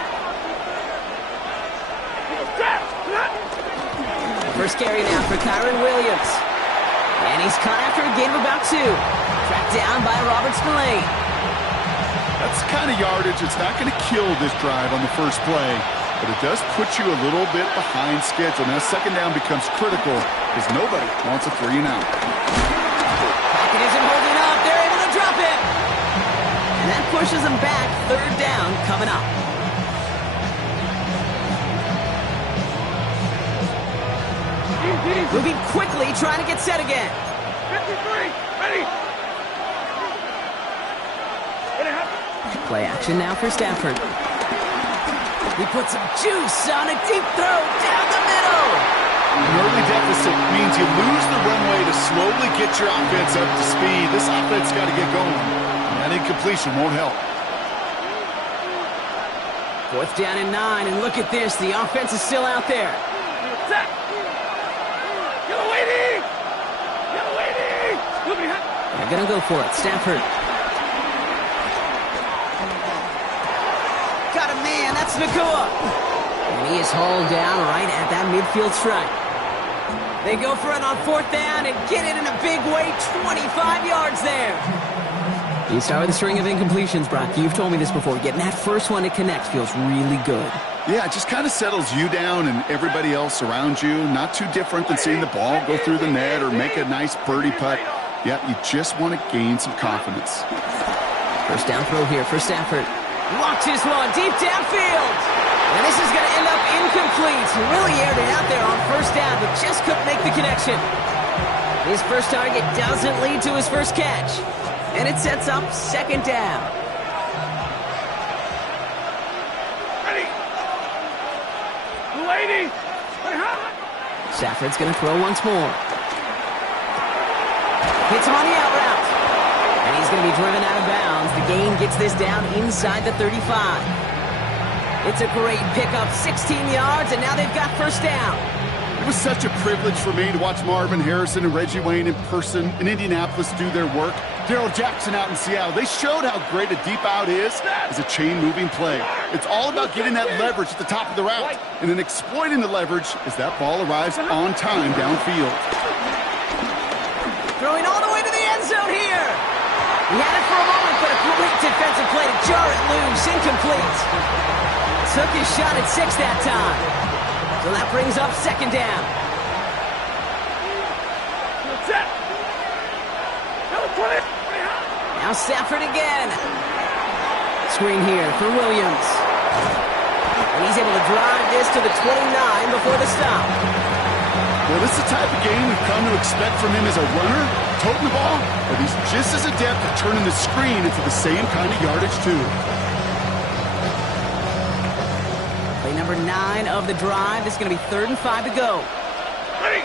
First carry now for Kyron Williams. And he's caught after a gain of about 2. Tracked down by Robert Spillane. That's the kind of yardage that's not going to kill this drive on the first play, but it does put you a little bit behind schedule. Now, 2nd down becomes critical because nobody wants a 3 and out. Pocket isn't holding up. They're able to drop it. And that pushes them back. 3rd down coming up. Moving quickly, trying to get set again. 53, ready. Play action now for Stafford. He puts some juice on a deep throw down the middle. An early deficit means you lose the runway to slowly get your offense up to speed. This offense got to get going. That incompletion won't help. 4th down and 9, and look at this. The offense is still out there. Set. Yellow waiting. Yellow waiting. They're going to go for it. Stafford. Got a man. That's Nakua. And he is hauled down right at that midfield stripe. They go for it on 4th down and get it in a big way. 25 yards there. You start with a string of incompletions, Brock. You've told me this before. Getting that first one to connect feels really good. Yeah, it just kind of settles you down and everybody else around you. Not too different than seeing the ball go through the net or make a nice birdie putt. Yeah, you just want to gain some confidence. First down throw here for Stafford. Launches one deep downfield. And this is going to end up incomplete. He really aired it out there on 1st down, but just couldn't make the connection. His first target doesn't lead to his first catch. And it sets up 2nd down. Ready. Lady. Stafford's going to throw once more. Hits him on the out route. And he's going to be driven out of bounds. The gain gets this down inside the 35. It's a great pickup, 16 yards, and now they've got 1st down. It was such a privilege for me to watch Marvin Harrison and Reggie Wayne in person in Indianapolis do their work. Darrell Jackson out in Seattle. They showed how great a deep out is as a chain-moving play. It's all about getting that leverage at the top of the route and then exploiting the leverage as that ball arrives on time downfield. Throwing all the way to the end zone here. He had it for a moment, but a great defensive play to jar it loose. Incomplete. Took his shot at 6 that time. So that brings up 2nd down. Set. Now Stafford again. Screen here for Williams. And he's able to drive this to the 29 before the stop. Well, this is the type of game we've come to expect from him as a runner, toting the ball, but he's just as adept at turning the screen into the same kind of yardage, too. Play number 9 of the drive. This is going to be 3rd and 5 to go. Ready.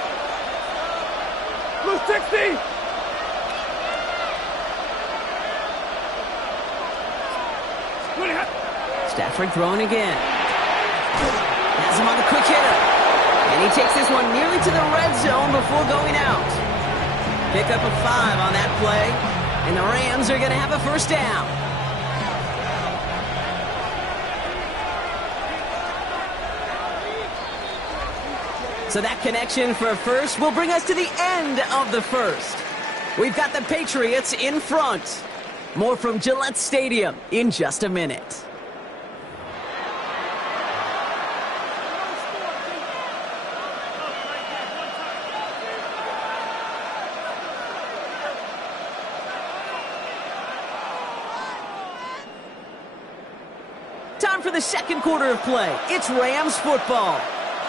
Blue 60. Stafford throwing again. Has him on the quick hitter. And he takes this one nearly to the red zone before going out. Pick up a 5 on that play. And the Rams are going to have a 1st down. So that connection for 1st will bring us to the end of the 1st. We've got the Patriots in front. More from Gillette Stadium in just a minute. Time for the 2nd quarter of play. It's Rams football.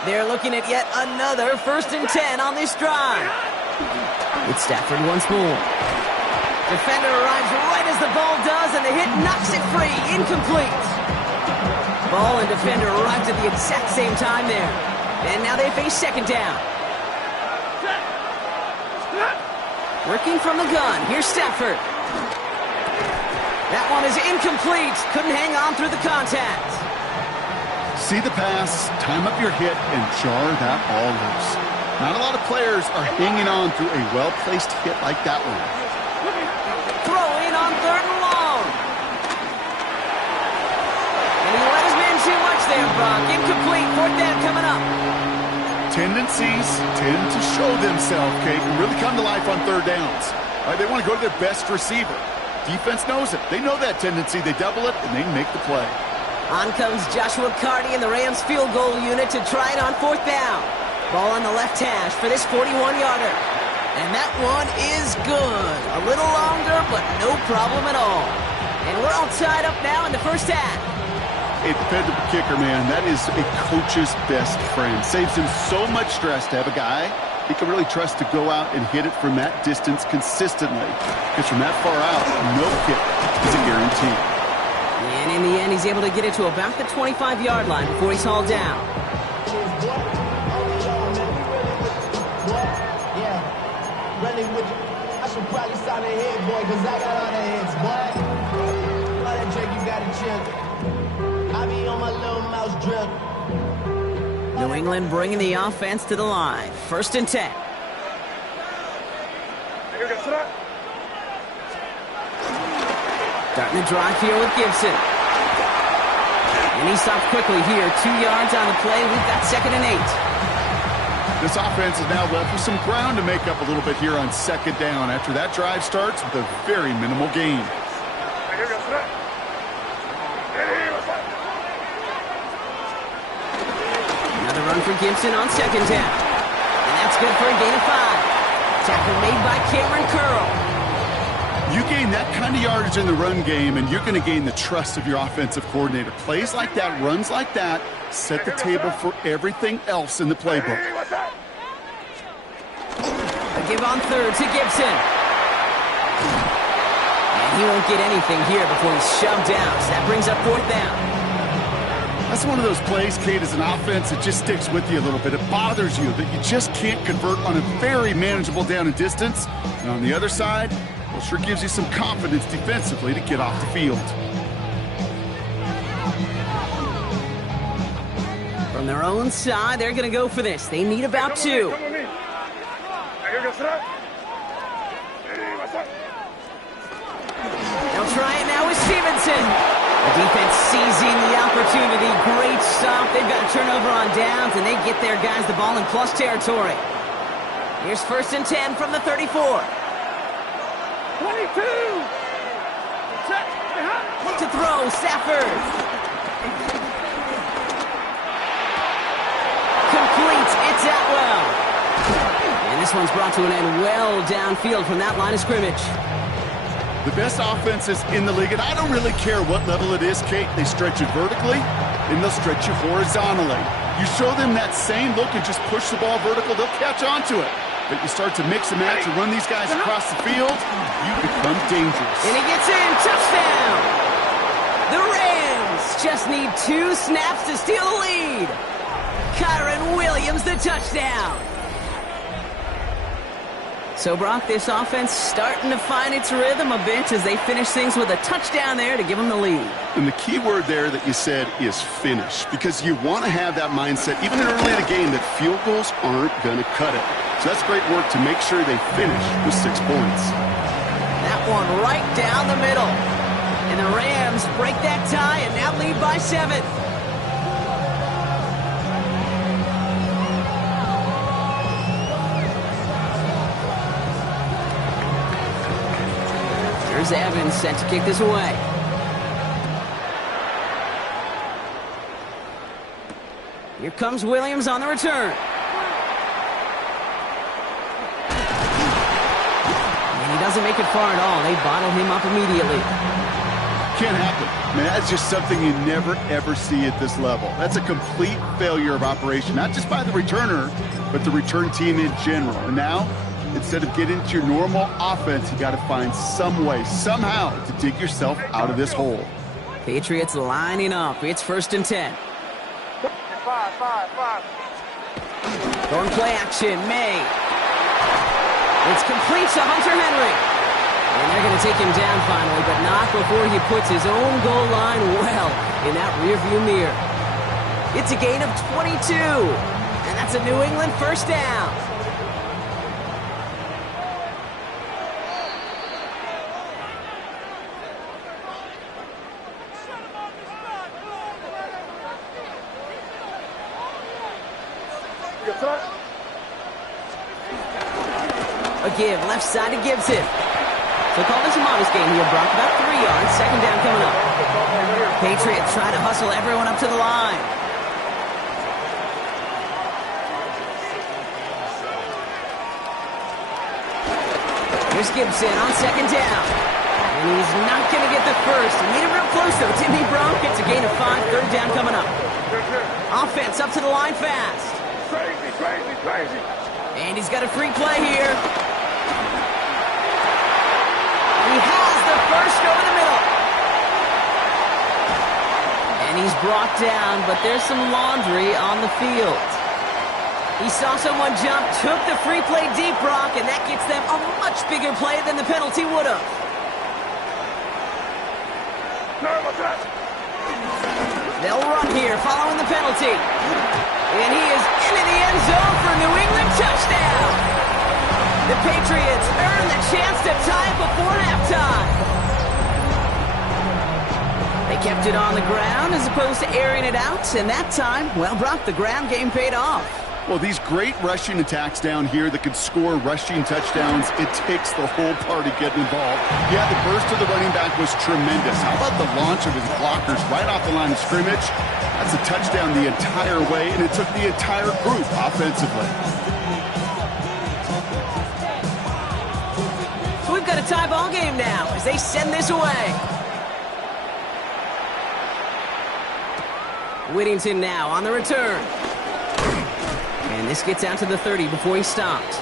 They're looking at yet another 1st and 10 on this drive. It's Stafford once more. Defender arrives right as the ball does, and the hit knocks it free. Incomplete. Ball and defender arrived at the exact same time there. And now they face 2nd down. Working from the gun. Here's Stafford. That one is incomplete. Couldn't hang on through the contact. See the pass, time up your hit, and jar that ball loose. Not a lot of players are hanging on through a well-placed hit like that one. Throw in on 3rd and long. And he let his man too much there, Brock. Incomplete. 4th down coming up. Tendencies tend to show themselves, Kate, and really come to life on 3rd downs. They want to go to their best receiver. Defense knows it. They know that tendency. They double it, and they make the play. On comes Joshua Carty and the Rams field goal unit to try it on 4th down. Ball on the left hash for this 41-yarder. And that one is good. A little longer, but no problem at all. And we're all tied up now in the first half. A dependable kicker, man. That is a coach's best friend. Saves him so much stress to have a guy he can really trust to go out and hit it from that distance consistently. Because from that far out, no kick is a guarantee. And in the end, he's able to get it to about the 25-yard line before he's hauled down. I should probably sign a head, boy, because I got all the heads, boy. All that Drake, you got to chill. I be on my little mouse drip. New England bringing the offense to the line. 1st and 10. Starting to drive here with Gibson. And he stops quickly here. 2 yards on the play. We've got 2nd and 8. This offense is now left with some ground to make up a little bit here on 2nd down after that drive starts with a very minimal gain. Another run for Gibson on 2nd down. And that's good for a gain of 5. Tackle made by Cameron Curl. You gain that kind of yardage in the run game, and you're going to gain the trust of your offensive coordinator. Plays like that, runs like that, set the table for everything else in the playbook. A give on 3rd to Gibson. And he won't get anything here before he's shoved down, so that brings up 4th down. That's one of those plays, Kate, as an offense, it just sticks with you a little bit. It bothers you that you just can't convert on a very manageable down and distance. And on the other side, well, sure gives you some confidence defensively to get off the field. From their own side, they're going to go for this. They need about 2. They'll try it now with Stevenson. The defense seizing the opportunity. Great stop. They've got a turnover on downs, and they get their guys the ball in plus territory. Here's 1st and 10 from the 34. 22! To throw, Stafford. Complete, it's Atwell. And this one's brought to an end well downfield from that line of scrimmage. The best offenses in the league, and I don't really care what level it is, Kate, they stretch it vertically, and they'll stretch you horizontally. You show them that same look and just push the ball vertical, they'll catch on to it. But you start to mix and match and run these guys across the field, you become dangerous. And he gets in, touchdown! The Rams just need 2 snaps to steal the lead. Kyron Williams, the touchdown. So, Brock, this offense starting to find its rhythm a bit as they finish things with a touchdown there to give them the lead. And the key word there that you said is finish, because you want to have that mindset, even early in the game, that field goals aren't going to cut it. So that's great work to make sure they finish with 6 points. That one right down the middle. And the Rams break that tie and now lead by 7. Here's Evans set to kick this away. Here comes Williams on the return. And he doesn't make it far at all. They bottle him up immediately. Can't happen. Man, that's just something you never, ever see at this level. That's a complete failure of operation, not just by the returner, but the return team in general. And now, instead of getting to your normal offense, you got to find some way, somehow, to dig yourself out of this hole. Patriots lining up. It's 1st and 10. 5. Going play action, May. It's complete to Hunter Henry. And they're going to to take him down finally, but not before he puts his own goal line well in that rearview mirror. It's a gain of 22, and that's a New England first down. A give, left side to Gibson. So call this a modest game here, Brock. About 3 yards, second down coming up. Patriots try to hustle everyone up to the line. Here's Gibson on second down. And he's not going to get the first. He made it real close, though, didn't he, Brock? It's a gain of 5, third down coming up. Offense up to the line fast. Crazy. And he's got a free play here. He has the first over the middle. And he's brought down, but there's some laundry on the field. He saw someone jump, took the free play deep, Brock, and that gets them a much bigger play than the penalty would have. They'll run here, following the penalty. And he is into the end zone for a New England touchdown. The Patriots earn the chance to tie it before halftime. They kept it on the ground as opposed to airing it out, and that time, well, Brock, the ground game paid off. Well, these great rushing attacks down here that could score rushing touchdowns, it takes the whole party getting involved. Yeah, the burst of the running back was tremendous. How about the launch of his blockers right off the line of scrimmage? That's a touchdown the entire way, and it took the entire group offensively. So we've got a tie ball game now as they send this away. Whittington now on the return. And this gets out to the 30 before he stopped.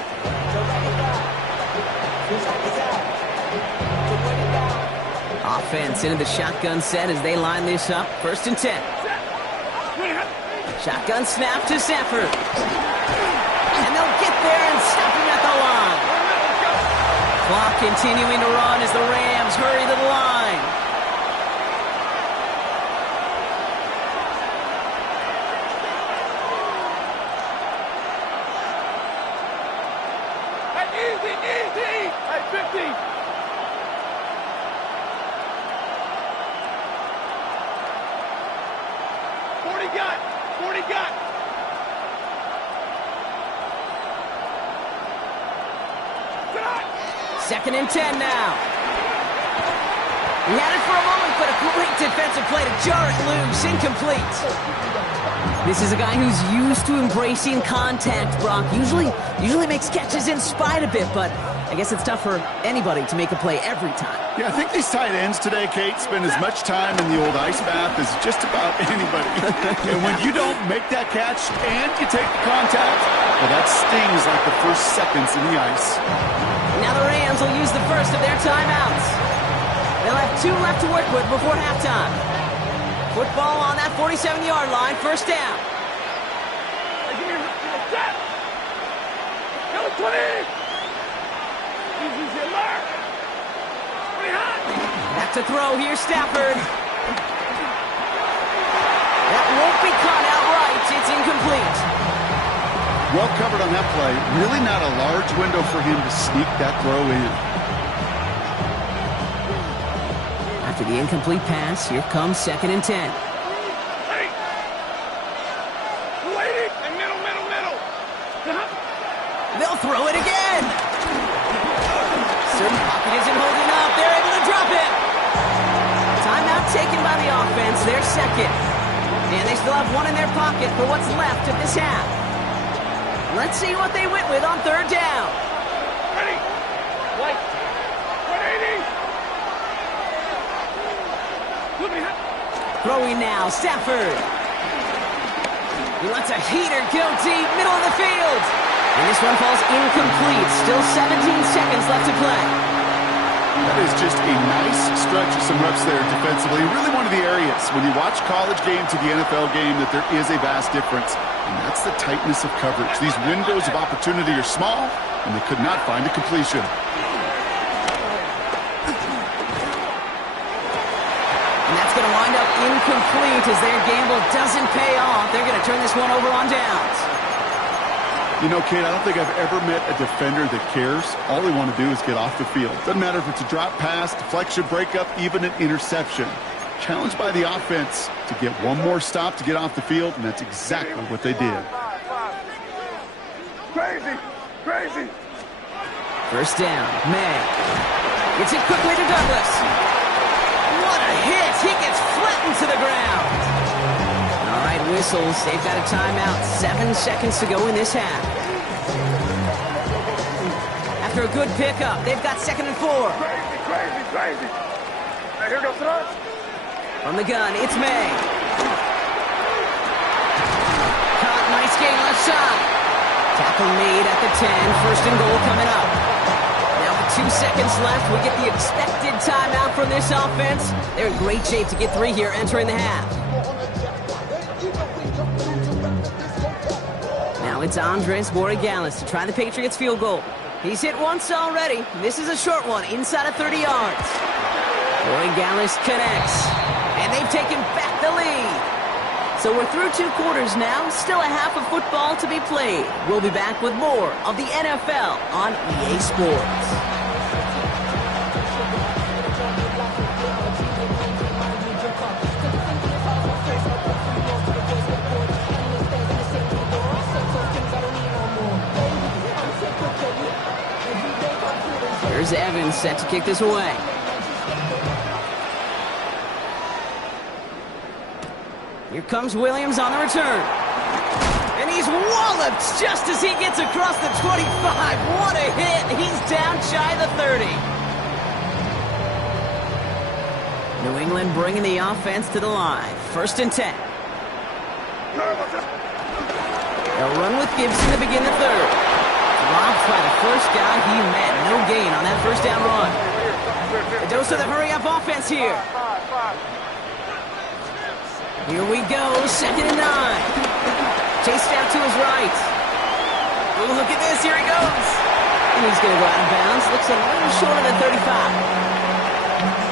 Offense into the shotgun set as they line this up. 1st and 10. Shotgun snap to Sanford. And they'll get there and stop him at the line. Clock continuing to run as the Rams hurry to the line. Easy. Hey, 50. 40 got. Second and 10 now. He had it for a moment, but a great defensive play to jar it loose. Incomplete. This is a guy who's used to embracing contact, Brock. Usually makes catches in spite of it, but I guess it's tough for anybody to make a play every time. Yeah, I think these tight ends today, Kate, spend as much time in the old ice bath as just about anybody. And when you don't make that catch and you take the contact, well, that stings like the first seconds in the ice. Now the Rams will use the first of their timeouts. They'll have 2 left to work with before halftime. Football on that 47-yard line, first down. Back to throw, here's Stafford. That won't be caught outright, it's incomplete. Well covered on that play. Really not a large window for him to sneak that throw in. After the incomplete pass, here comes 2nd and 10. They'll throw it again. Certain pocket isn't holding up. They're able to drop it. Timeout taken by the offense. They're second. And they still have 1 in their pocket for what's left of this half. Let's see what they went with on 3rd down. Ready. White. 180. Throwing now, Stafford. He lets a heater go deep, middle of the field. And this one falls incomplete. Still 17 seconds left to play. That is just a nice stretch of some reps there defensively. Really one of the areas when you watch college game to the NFL game that there is a vast difference. And that's the tightness of coverage. These windows of opportunity are small, and they could not find a completion. going to wind up incomplete as their gamble doesn't pay off. They're going to turn this one over on downs. You know, Kate, I don't think I've ever met a defender that cares. All they want to do is get off the field. Doesn't matter if it's a drop pass, deflection, breakup, even an interception. Challenged by the offense to get one more stop to get off the field, and that's exactly what they did. Crazy! Crazy! First down, May. Gets it quickly to Douglas. What a hit! He gets flattened to the ground. All right, whistles. They've got a timeout. 7 seconds to go in this half. After a good pickup, they've got 2nd and 4. Crazy, crazy, crazy! Now here goes Sneed. From the gun, it's May. Caught, nice gain left side. Tackle made at the 10. 1st and goal coming up. Now with 2 seconds left, we get the expected timeout from this offense. They're in great shape to get 3 here entering the half. Now it's Andres Borregales to try the Patriots field goal. He's hit once already. This is a short one, inside of 30 yards. Borregales connects, and they've taken back the lead. So we're through 2 quarters now, still a half of football to be played. We'll be back with more of the NFL on EA Sports. Here's Evans set to kick this away. Here comes Williams on the return. And he's walloped just as he gets across the 25. What a hit. He's down shy of the 30. New England bringing the offense to the line. 1st and 10. They'll run with Gibson to begin the 3rd. Dropped by the first guy he met. No gain on that 1st down run. A dose of the hurry-up offense here. Here we go, 2nd and 9. Chased out to his right. Oh, look at this, here he goes. And he's going to go out of bounds. Looks a little short of the 35.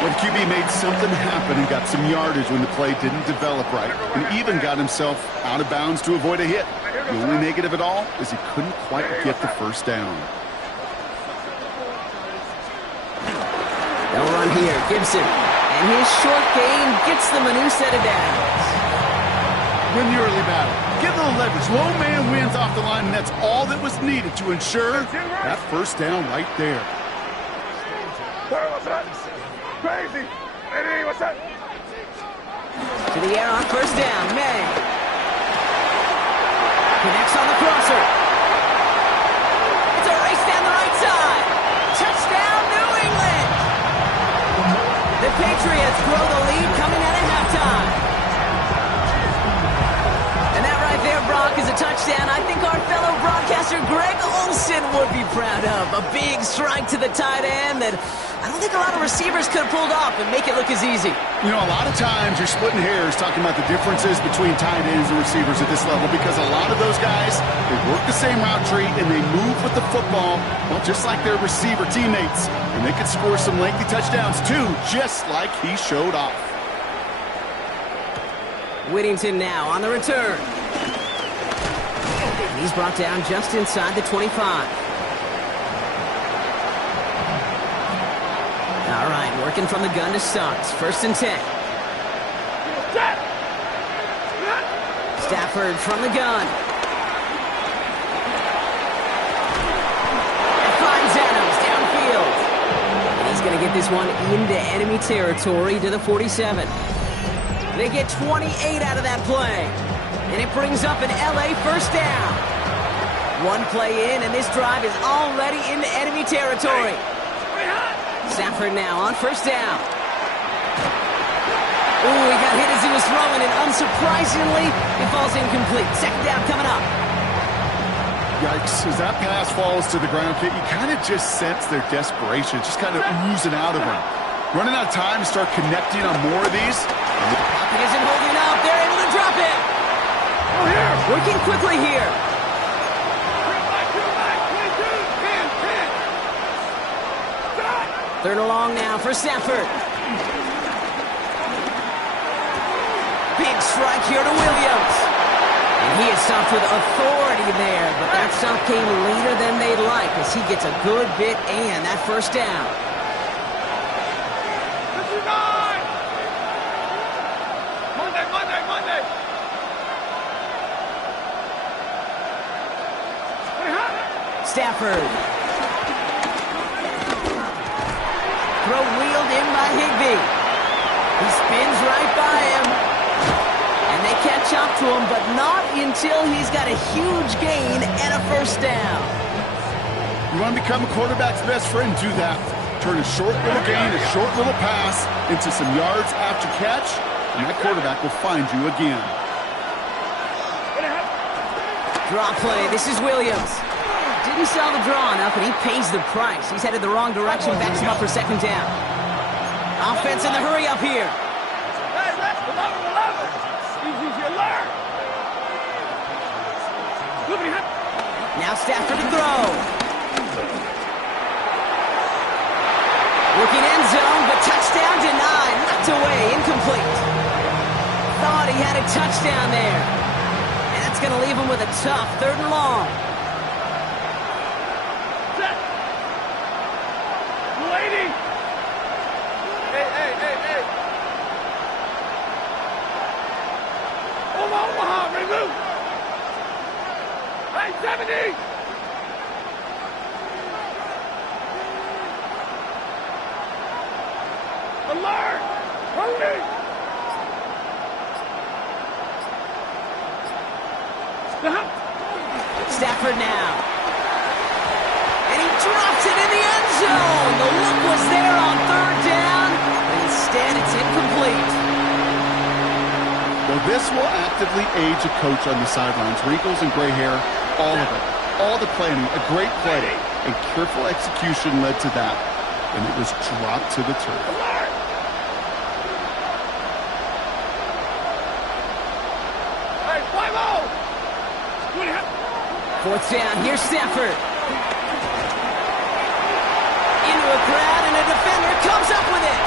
When QB made something happen and got some yardage when the play didn't develop right, and even got himself out of bounds to avoid a hit. The only negative at all is he couldn't quite get the 1st down. They'll run here, Gibson. And his short gain gets them a new set of downs. Win the early battle. Get a little leverage. Low man wins off the line, and that's all that was needed to ensure that 1st down right there. What's that? Crazy! Eddie, what's that? To the air on 1st down, May. Connects on the crosser. It's a race down the right side. Touchdown, New England! The Patriots grow the lead coming out of halftime. And that right there, Brock, is a touchdown I think our fellow broadcaster Greg Olsen would be proud of. A big strike to the tight end that I don't think a lot of receivers could have pulled off and make it look as easy. You know, a lot of times you're splitting hairs talking about the differences between tight ends and receivers at this level because a lot of those guys, they work the same route tree and they move with the football, well, just like their receiver teammates. And they could score some lengthy touchdowns too, just like he showed off. Whittington now on the return. And he's brought down just inside the 25. All right, working from the gun to Suggs. 1st and 10. Stafford from the gun. And finds Adams downfield. And he's going to get this one into enemy territory to the 47. They get 28 out of that play. And it brings up an LA 1st down. One play in, and this drive is already into enemy territory. Stafford now on 1st down. Ooh, he got hit as he was throwing, and unsurprisingly, it falls incomplete. 2nd down coming up. Yikes, as that pass falls to the ground, Kit, you kind of just sense their desperation, just kind of oozing out of them. Running out of time to start connecting on more of these. The pocket isn't holding up. They're able to drop it. Oh, here! Working quickly here. Third and long now for Stafford. Big strike here to Williams. And he is stopped with authority there, but that stop came later than they'd like as he gets a good bit and that first down. Monday. Stafford. Throw wheeled in by Higbee. He spins right by him. And they catch up to him, but not until he's got a huge gain and a first down. You want to become a quarterback's best friend, do that. Turn a short little gain, a short little pass into some yards after catch, and that quarterback will find you again. Draw play. This is Williams. Didn't sell the draw enough, and he pays the price. He's headed the wrong direction, backs him up for second down. Offense in the hurry up here. Hey, that's 11. Easy to learn. Now Stafford to throw. Looking end zone, but touchdown denied. Knocked away, incomplete. Thought he had a touchdown there. And that's going to leave him with a tough 3rd and long. Lady! Hey. Omaha, remove! Hey, 70! Alert! Hurry! Stop! Stafford now. And he drops it in the end zone. The look was there on 3rd down. But instead, it's incomplete. Well, this will actively age a coach on the sidelines. Wrinkles and gray hair, all of it. All the planning, a great play, and careful execution led to that. And it was dropped to the turf. Hey, 5-0! 4th down, here's Stafford. Into a crowd, and a defender comes up with it.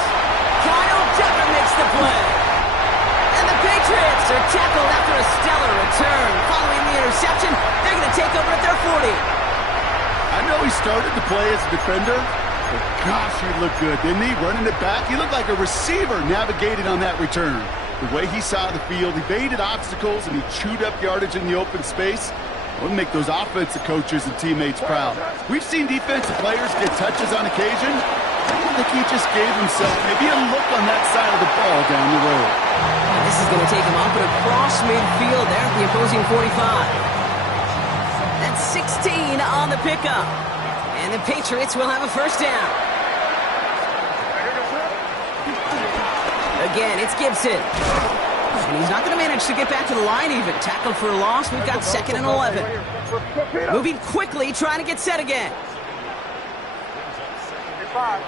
Kyle Decker makes the play. And the Patriots are tackled after a stellar return. Following the interception, they're going to take over at their 40. I know he started to play as a defender, but gosh, he looked good, didn't he? Running it back, he looked like a receiver navigating on that return. The way he saw the field, he baited obstacles, and he chewed up yardage in the open space. It would make those offensive coaches and teammates proud. We've seen defensive players get touches on occasion. I don't think he just gave himself maybe a look on that side of the ball down the road. And this is going to take him up and across midfield there at the opposing 45. That's 16 on the pickup. And the Patriots will have a first down. Again, it's Gibson. And he's not going to manage to get back to the line even. Tackled for a loss. We've got 2nd and 11. Moving quickly, trying to get set again. 5.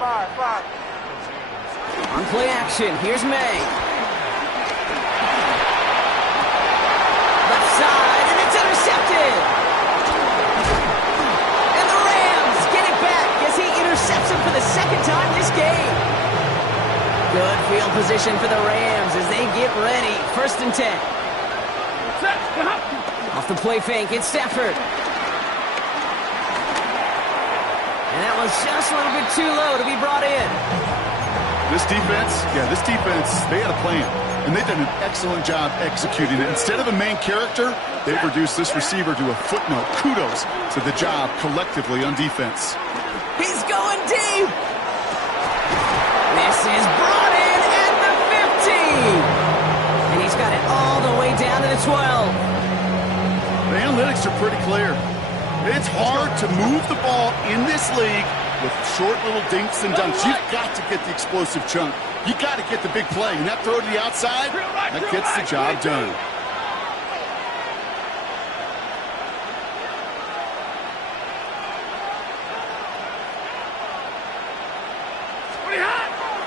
On play action, here's May. Left side, and it's intercepted. And the Rams get it back as he intercepts him for the 2nd time this game. Good field position for the Rams as they get ready. 1st and 10. Off the play fake, it's Stafford. And that was just a little bit too low to be brought in. This defense, they had a plan. And they've done an excellent job executing it. Instead of a main character, they've reduced this receiver to a footnote. Kudos to the job collectively on defense. He's going deep. This is brought in at the 15. And he's got it all the way down to the 12. The analytics are pretty clear. It's hard to move the ball in this league with short little dinks and dunks. You've got to get the explosive chunk. You got to get the big play. And that throw to the outside, that gets the job done.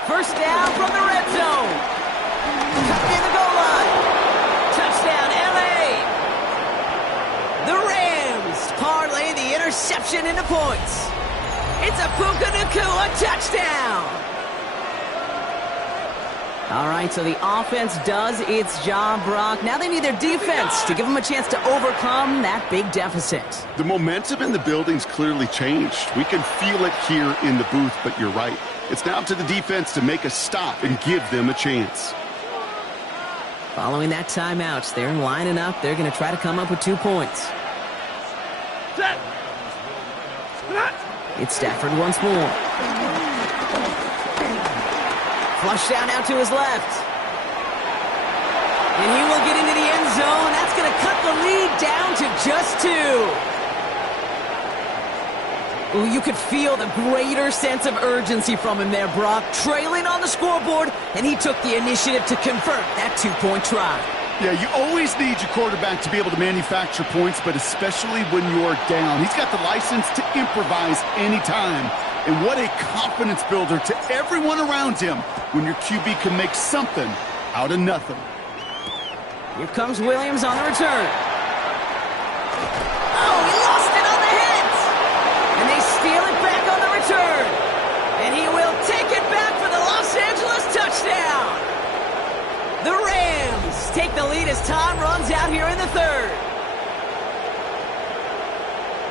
First down from the red zone. Cut in the goal line. Touchdown, L.A. The Rams parlay the interception into points. It's a Puka Nacua touchdown. All right, so the offense does its job, Brock. Now they need their defense to give them a chance to overcome that big deficit. The momentum in the building's clearly changed. We can feel it here in the booth, but you're right. It's now up to the defense to make a stop and give them a chance. Following that timeout, they're lining up. They're going to try to come up with 2 points. It's Stafford once more. Flush down out to his left. And he will get into the end zone. That's going to cut the lead down to just 2. Ooh, you could feel the greater sense of urgency from him there, Brock. Trailing on the scoreboard, and he took the initiative to convert that 2-point try. Yeah, you always need your quarterback to be able to manufacture points, but especially when you're down. He's got the license to improvise anytime. And what a confidence builder to everyone around him when your QB can make something out of nothing. Here comes Williams on the return. Oh, he lost it on the hit! And they steal it back on the return. And he will take it back for the Los Angeles touchdown. The Rams take the lead as time runs out here in the third.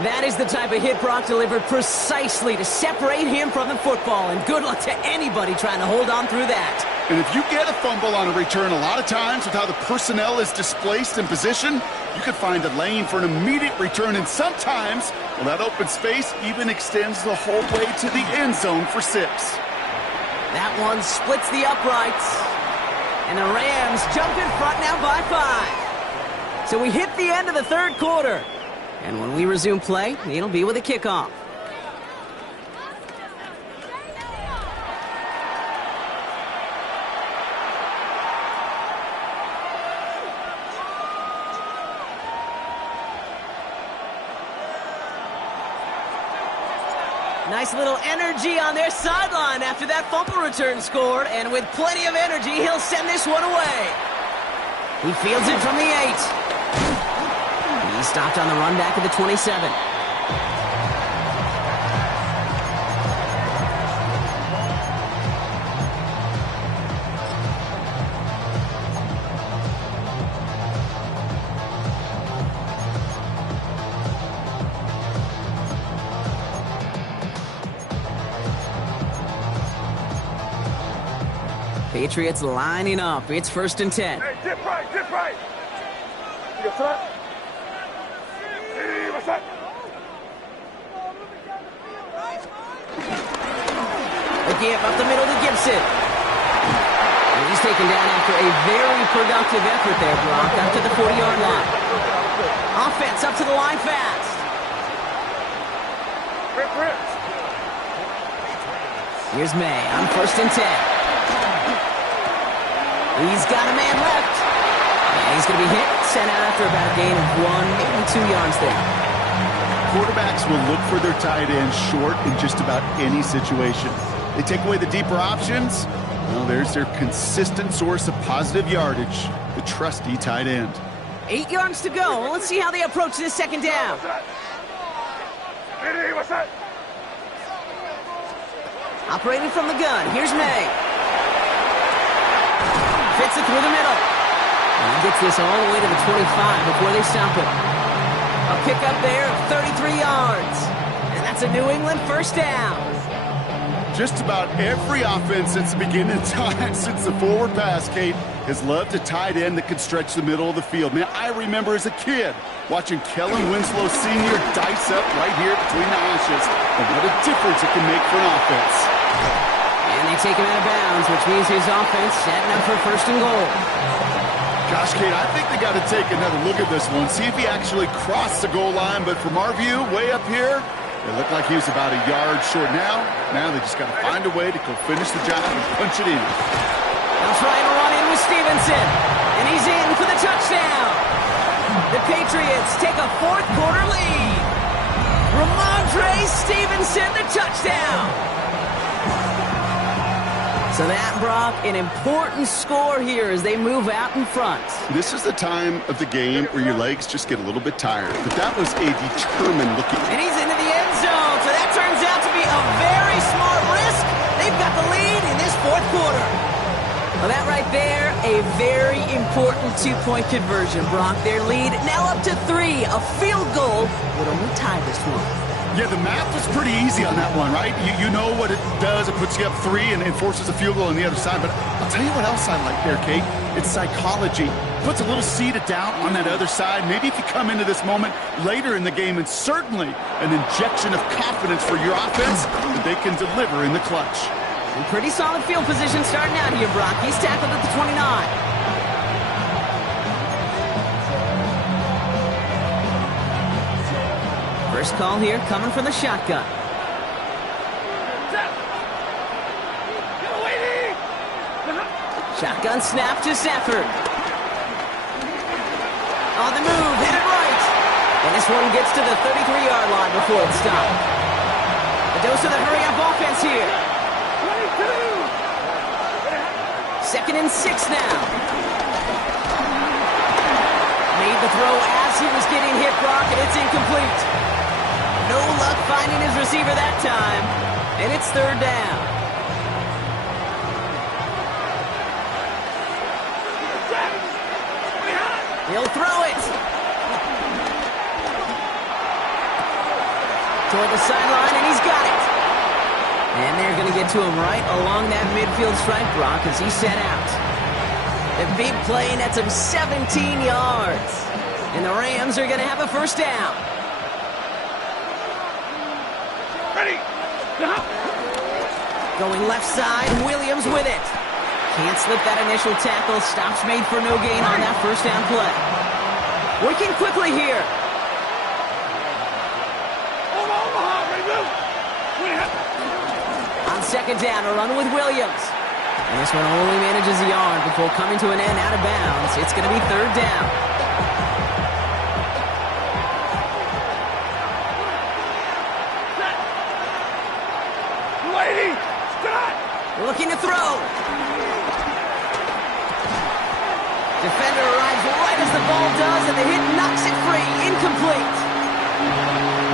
That is the type of hit Brock delivered precisely to separate him from the football. And good luck to anybody trying to hold on through that. And if you get a fumble on a return, a lot of times with how the personnel is displaced in position, you could find a lane for an immediate return. And sometimes, well, that open space even extends the whole way to the end zone for 6. That one splits the uprights. And the Rams jump in front now by 5. So we hit the end of the third quarter. And when we resume play, it'll be with a kickoff. Nice little energy on their sideline after that fumble return scored. And with plenty of energy, he'll send this one away. He fields it from the 8. He stopped on the run back at the 27. Patriots lining up. It's 1st and 10. Hey, dip right, dip right. You got that? Hey, what's that? A give up the middle to Gibson. And he's taken down after a very productive effort there, Brock, up to the 40-yard line. Offense up to the line fast. Here's May on 1st and 10. He's got a man left. And he's going to be hit, sent out after about a gain of 1, maybe 2 yards there. Quarterbacks will look for their tight end short in just about any situation. They take away the deeper options. Well, there's their consistent source of positive yardage, the trusty tight end. 8 yards to go. Let's see how they approach this second down. Hey, what's that? Operating from the gun. Here's May. Fits it through the middle. And he gets this all the way to the 25 before they stop him. A pickup there of 33 yards. And that's a New England first down. Just about every offense since the beginning of time, since the forward pass, Kate, has loved a tight end that could stretch the middle of the field. Man, I remember as a kid watching Kellen Winslow Sr. dice up right here between the hashes. And what a difference it can make for an offense. And they take him out of bounds, which means his offense setting up for 1st and goal. Gosh, Kate, I think they got to take another look at this one, see if he actually crossed the goal line. But from our view, way up here, it looked like he was about a yard short now. Now they just got to find a way to go finish the job and punch it in. They'll try and run in with Stevenson. And he's in for the touchdown. The Patriots take a 4th quarter lead. Ramondre Stevenson, the touchdown. So that, Brock, an important score here as they move out in front. This is the time of the game where your legs just get a little bit tired. But that was a determined looking. And he's into the end zone, so that turns out to be a very smart risk. They've got the lead in this 4th quarter. Well, that right there, a very important two-point conversion. Brock, their lead now up to 3. A field goal would only tie this one. Yeah, the math was pretty easy on that one, right? You know what it does. It puts you up 3 and forces a field goal on the other side. But I'll tell you what else I like there, Kate. It's psychology. Puts a little seed of doubt on that other side. Maybe if you come into this moment later in the game, and certainly an injection of confidence for your offense that they can deliver in the clutch. And pretty solid field position starting out here, Brock. He's tackled at the 29. First call here coming from the shotgun. Shotgun snap to Stafford. On the move, headed right. And this one gets to the 33-yard line before it's stopped. A dose of the hurry-up offense here. 2nd and 6 now. Made the throw as he was getting hit, Brock, and it's incomplete. No luck finding his receiver that time, and it's 3rd down. He'll throw it. Toward the sideline, and he's got it. And they're going to get to him right along that midfield stripe, Brock, as he set out. The big play nets him 17 yards. And the Rams are going to have a 1st down. Ready. Going left side, Williams with it. Can't slip that initial tackle. Stops made for no gain on that 1st down play. Working quickly here. On 2nd down, a run with Williams. And this one only manages a yard before coming to an end out of bounds. It's going to be 3rd down. Lady, stop! Looking to throw. Defender arrives right as the ball does, and the hit knocks it free. Incomplete.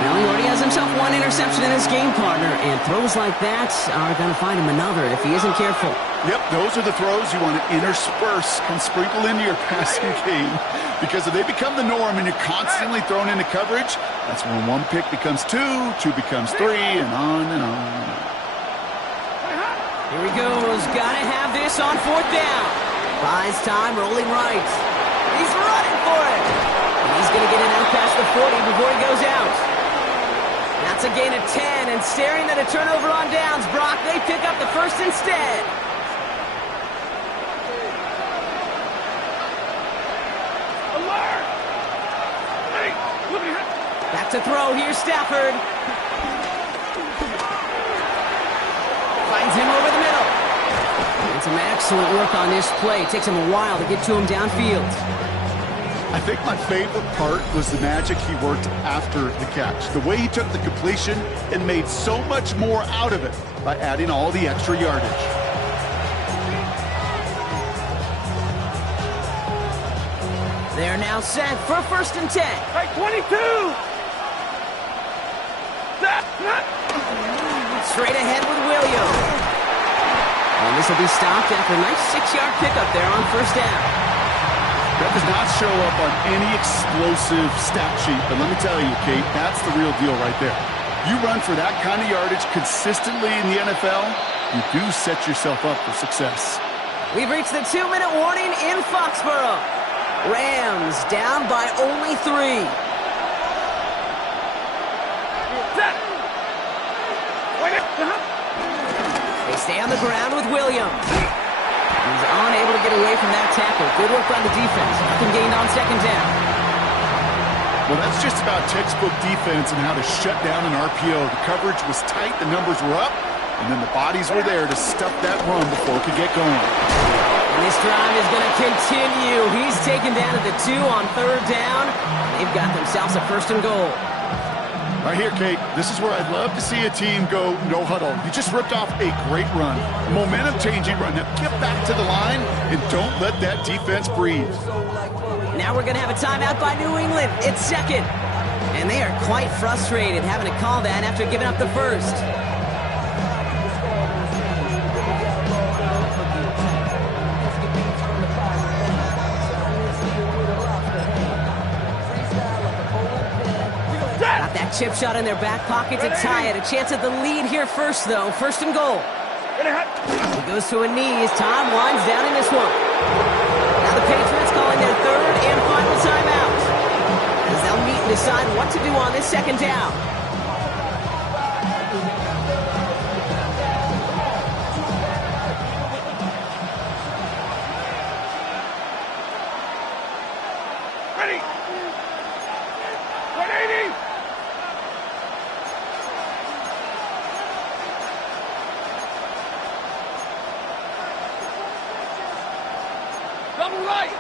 Well, he already has himself 1 interception in his game, partner, and throws like that are going to find him another if he isn't careful. Yep, those are the throws you want to intersperse and sprinkle into your passing game, because if they become the norm and you're constantly thrown into coverage, that's when 1 pick becomes 2, 2 becomes 3, and on and on and on. Here he goes. Got to have this on 4th down. Buys time, rolling right. He's running for it. And he's going to get it out past the 40 before he goes out. That's a gain of 10, and staring at a turnover on downs, Brock, they pick up the 1st instead. Alert! Hey, look at him. Back to throw. Here's Stafford. Finds him over the middle. And some excellent work on this play. It takes him a while to get to him downfield. I think my favorite part was the magic he worked after the catch. The way he took the completion and made so much more out of it by adding all the extra yardage. They're now set for 1st and 10. Hey, 22! Straight ahead with Williams. And this will be stopped after a nice 6-yard pickup there on 1st down. That does not show up on any explosive stat sheet, but let me tell you, Kate, that's the real deal right there. You run for that kind of yardage consistently in the NFL, you do set yourself up for success. We've reached the 2-minute warning in Foxborough. Rams down by only 3. They stay on the ground with Williams. He's unable to get away from that tackle. Good work on the defense. Nothing gained on 2nd down. Well, that's just about textbook defense and how to shut down an RPO. The coverage was tight, the numbers were up, and then the bodies were there to stuff that run before it could get going. And this drive is going to continue. He's taken down at the 2 on 3rd down. They've got themselves a 1st and goal. Right here, Kate, this is where I'd love to see a team go no huddle. You just ripped off a great run, a momentum-changing run. Now get back to the line and don't let that defense breathe. Now we're going to have a timeout by New England. It's 2nd. And they are quite frustrated having to call that after giving up the 1st. That chip shot in their back pocket to tie it. A chance at the lead here first, though. First and goal. He goes to a knee as time winds down in this one. Now the Patriots calling their third and final timeout, as they'll meet and decide what to do on this second down. Ready! 180! Double right!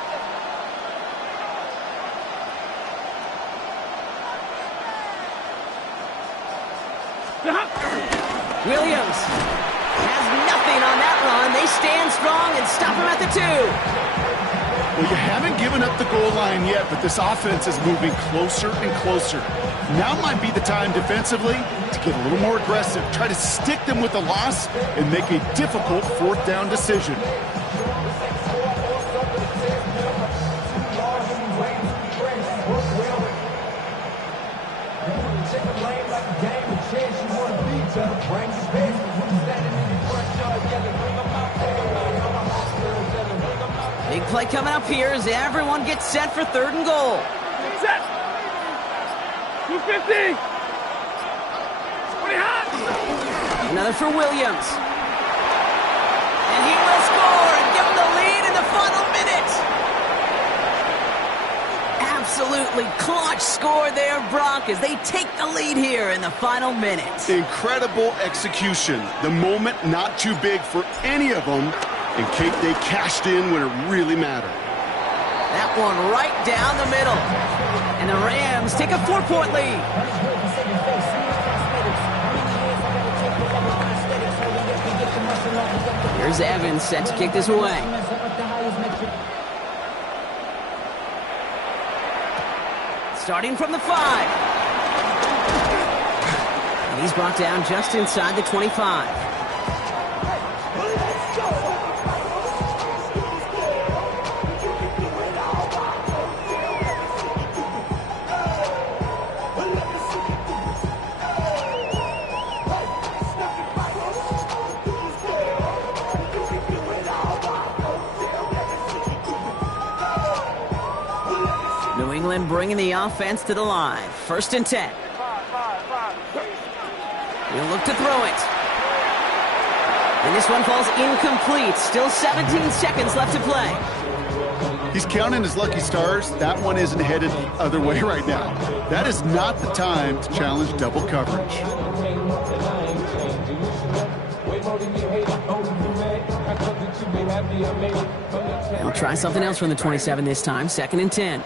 Williams has nothing on that run. They stand strong and stop him at the 2. Well, you haven't given up the goal line yet, but this offense is moving closer and closer. Now might be the time defensively to get a little more aggressive, try to stick them with the loss, and make a difficult fourth down decision. Big play coming up here as everyone gets set for third and goal. Set! 250! 20 hot! Another for Williams. And he will score and give them the lead in the final minute. Absolutely clutch score there, Brock, as they take the lead here in the final minute. Incredible execution. The moment not too big for any of them, and Kate, they cashed in when it really mattered. That one right down the middle. And the Rams take a 4-point lead. Here's Evans set to kick this away. Starting from the 5. And he's brought down just inside the 25. New England bringing the offense to the line. First and 10. He'll look to throw it. And this one falls incomplete. Still 17 seconds left to play. He's counting his lucky stars. That one isn't headed the other way right now. That is not the time to challenge double coverage. They'll try something else from the 27 this time. Second and 10.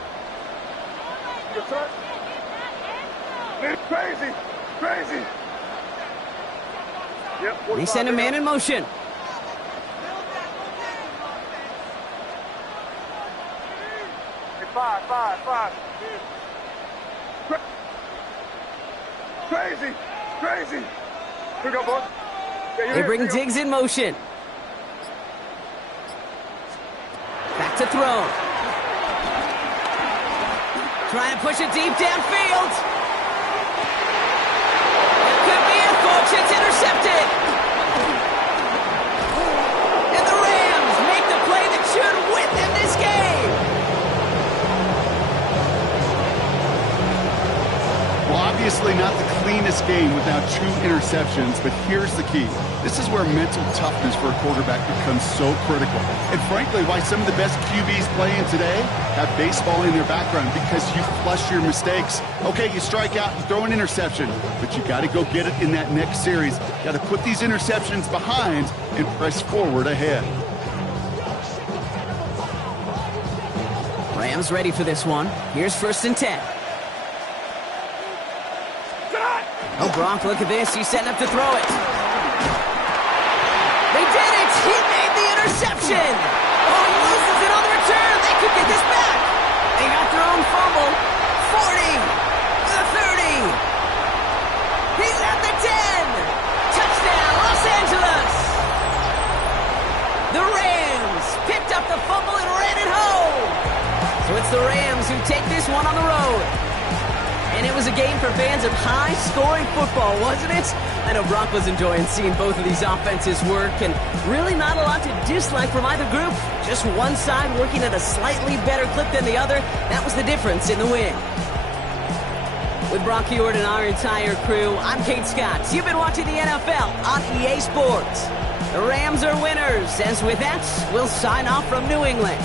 It's crazy! Crazy! Yep, They send a man in motion. Five. Crazy! Crazy! Here we go, boys. They bring Diggs in motion. Back to throw. Trying to push it deep downfield. It could be it, folks. It's intercepted. And the Rams make the play that should win them this game. Well, obviously not the cleanest game without 2 interceptions, but here's the key. This is where mental toughness for a quarterback becomes so critical. And frankly, why some of the best QBs playing today have baseball in their background, because you flush your mistakes. Okay, you strike out and throw an interception, but you got to go get it in that next series. Got to put these interceptions behind and press forward ahead. Rams ready for this one. Here's first and 10. Oh, Gronk, look at this. He's setting up to throw it. They did it! He made the interception! Oh, he loses it on the return! They could get this back! They got their own fumble. 40! The 30! He's at the 10! Touchdown, Los Angeles! The Rams picked up the fumble and ran it home! So it's the Rams who take this one on the road. And it was a game for fans of high-scoring football, wasn't it? I know Brock was enjoying seeing both of these offenses work, and really not a lot to dislike from either group. Just one side working at a slightly better clip than the other. That was the difference in the win. With Brock Heward and our entire crew, I'm Kate Scott. You've been watching the NFL on EA Sports. The Rams are winners, as with that, we'll sign off from New England.